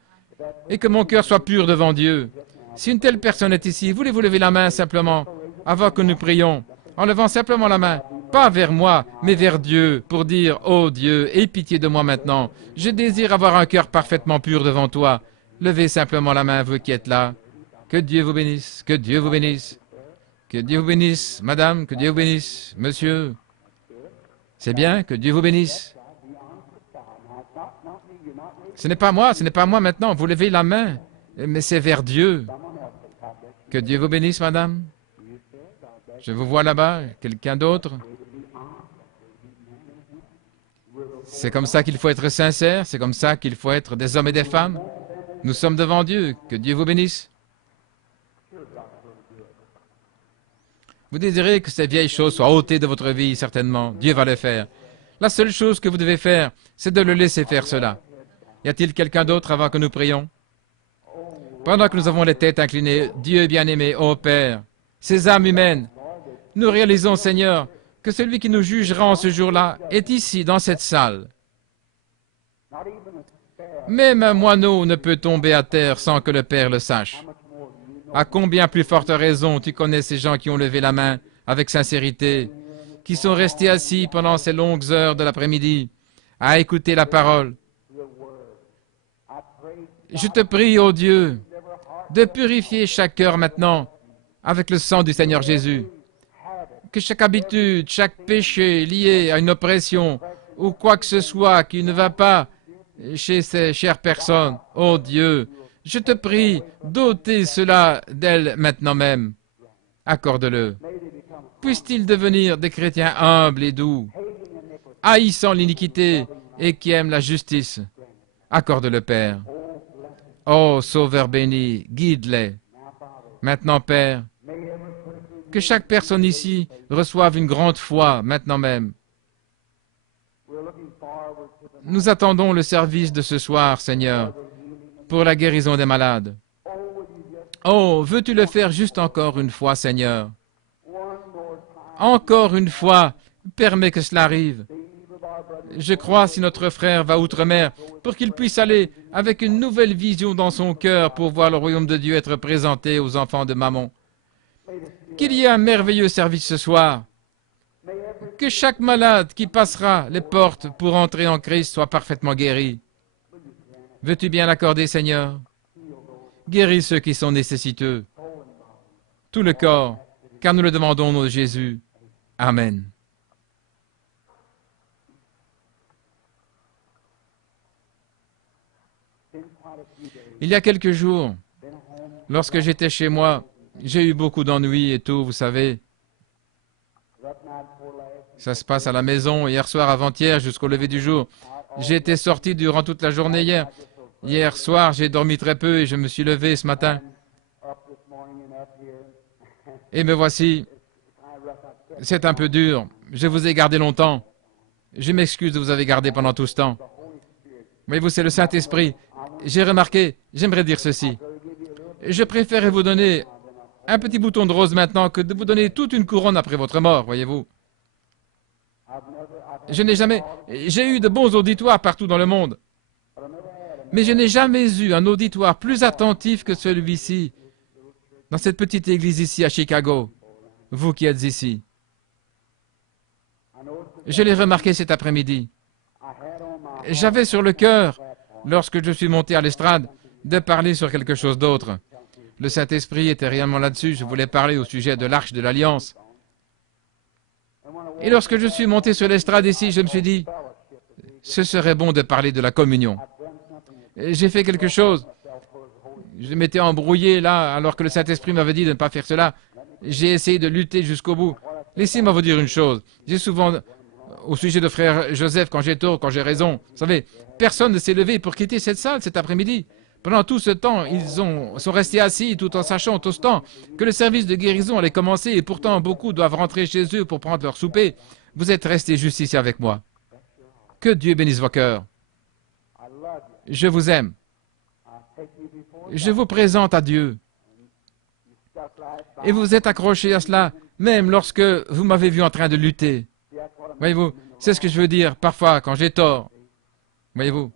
et que mon cœur soit pur devant Dieu. Si une telle personne est ici, voulez-vous lever la main simplement, avant que nous prions, en levant simplement la main, pas vers moi, mais vers Dieu, pour dire, ô Dieu, aie pitié de moi maintenant. Je désire avoir un cœur parfaitement pur devant toi. Levez simplement la main, vous qui êtes là. Que Dieu vous bénisse, que Dieu vous bénisse. Que Dieu vous bénisse, madame, que Dieu vous bénisse, monsieur. C'est bien, que Dieu vous bénisse. Ce n'est pas moi maintenant, vous levez la main, mais c'est vers Dieu. Que Dieu vous bénisse, madame. Je vous vois là-bas, quelqu'un d'autre. C'est comme ça qu'il faut être sincère, c'est comme ça qu'il faut être des hommes et des femmes. Nous sommes devant Dieu, que Dieu vous bénisse. Vous désirez que ces vieilles choses soient ôtées de votre vie, certainement. Dieu va le faire. La seule chose que vous devez faire, c'est de le laisser faire cela. Y a-t-il quelqu'un d'autre avant que nous prions? Pendant que nous avons les têtes inclinées, Dieu bien-aimé, ô Père, ces âmes humaines, nous réalisons, Seigneur, que celui qui nous jugera en ce jour-là est ici, dans cette salle. Même un moineau ne peut tomber à terre sans que le Père le sache. À combien plus forte raison tu connais ces gens qui ont levé la main avec sincérité, qui sont restés assis pendant ces longues heures de l'après-midi à écouter la parole. Je te prie, ô Dieu, de purifier chaque cœur maintenant avec le sang du Seigneur Jésus. Que chaque habitude, chaque péché lié à une oppression ou quoi que ce soit qui ne va pas chez ces chères personnes, ô Dieu, je te prie d'ôter cela d'elles maintenant même. Accorde-le. Puissent-ils devenir des chrétiens humbles et doux, haïssant l'iniquité et qui aiment la justice. Accorde-le, Père. Ô Sauveur béni, guide-les. Maintenant, Père, que chaque personne ici reçoive une grande foi, maintenant même. Nous attendons le service de ce soir, Seigneur, pour la guérison des malades. Oh, veux-tu le faire juste encore une fois, Seigneur? Encore une fois, permets que cela arrive. Je crois si notre frère va outre-mer, pour qu'il puisse aller avec une nouvelle vision dans son cœur pour voir le royaume de Dieu être présenté aux enfants de Mammon. Qu'il y ait un merveilleux service ce soir. Que chaque malade qui passera les portes pour entrer en Christ soit parfaitement guéri. Veux-tu bien l'accorder, Seigneur? Guéris ceux qui sont nécessiteux. Tout le corps, car nous le demandons au nom de Jésus. Amen. Il y a quelques jours, lorsque j'étais chez moi, j'ai eu beaucoup d'ennuis et tout, vous savez. Ça se passe à la maison, hier soir, avant-hier, jusqu'au lever du jour. J'ai été sorti durant toute la journée hier. Hier soir, j'ai dormi très peu et je me suis levé ce matin. Et me voici. C'est un peu dur. Je vous ai gardé longtemps. Je m'excuse de vous avoir gardé pendant tout ce temps. Voyez-vous, c'est le Saint-Esprit. j'ai remarqué, j'aimerais dire ceci. Je préférerais vous donner un petit bouton de rose maintenant que de vous donner toute une couronne après votre mort, voyez-vous. J'ai eu de bons auditoires partout dans le monde, mais je n'ai jamais eu un auditoire plus attentif que celui-ci, dans cette petite église ici à Chicago, vous qui êtes ici. Je l'ai remarqué cet après-midi. J'avais sur le cœur, lorsque je suis monté à l'estrade, de parler sur quelque chose d'autre. Le Saint-Esprit était réellement là-dessus. Je voulais parler au sujet de l'Arche de l'Alliance. Et lorsque je suis monté sur l'estrade ici, je me suis dit, ce serait bon de parler de la communion. J'ai fait quelque chose. Je m'étais embrouillé là, alors que le Saint-Esprit m'avait dit de ne pas faire cela. J'ai essayé de lutter jusqu'au bout. Laissez-moi vous dire une chose. J'ai souvent, au sujet de frère Joseph, quand j'ai tort, quand j'ai raison, vous savez, personne ne s'est levé pour quitter cette salle cet après-midi. Pendant tout ce temps, ils sont restés assis tout en sachant tout ce temps que le service de guérison allait commencer et pourtant beaucoup doivent rentrer chez eux pour prendre leur souper. Vous êtes restés juste ici avec moi. Que Dieu bénisse vos cœurs. Je vous aime. Je vous présente à Dieu. Et vous êtes accrochés à cela, même lorsque vous m'avez vu en train de lutter. Voyez-vous, c'est ce que je veux dire parfois quand j'ai tort. Voyez-vous,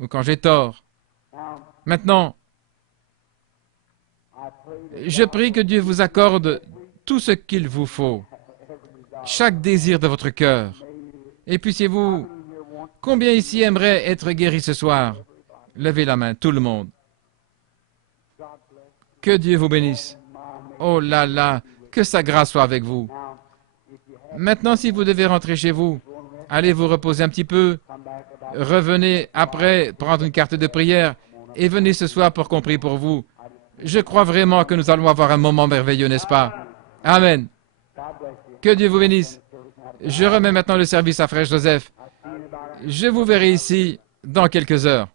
ou quand j'ai tort. Maintenant, je prie que Dieu vous accorde tout ce qu'il vous faut, chaque désir de votre cœur. Et puissiez-vous, combien ici aimerait être guéri ce soir? Levez la main, tout le monde. Que Dieu vous bénisse. Oh là là, que sa grâce soit avec vous. Maintenant, si vous devez rentrer chez vous, allez vous reposer un petit peu, revenez après prendre une carte de prière et venez ce soir pour qu'on prie pour vous. Je crois vraiment que nous allons avoir un moment merveilleux, n'est-ce pas? Amen. Que Dieu vous bénisse. Je remets maintenant le service à frère Joseph. Je vous verrai ici dans quelques heures.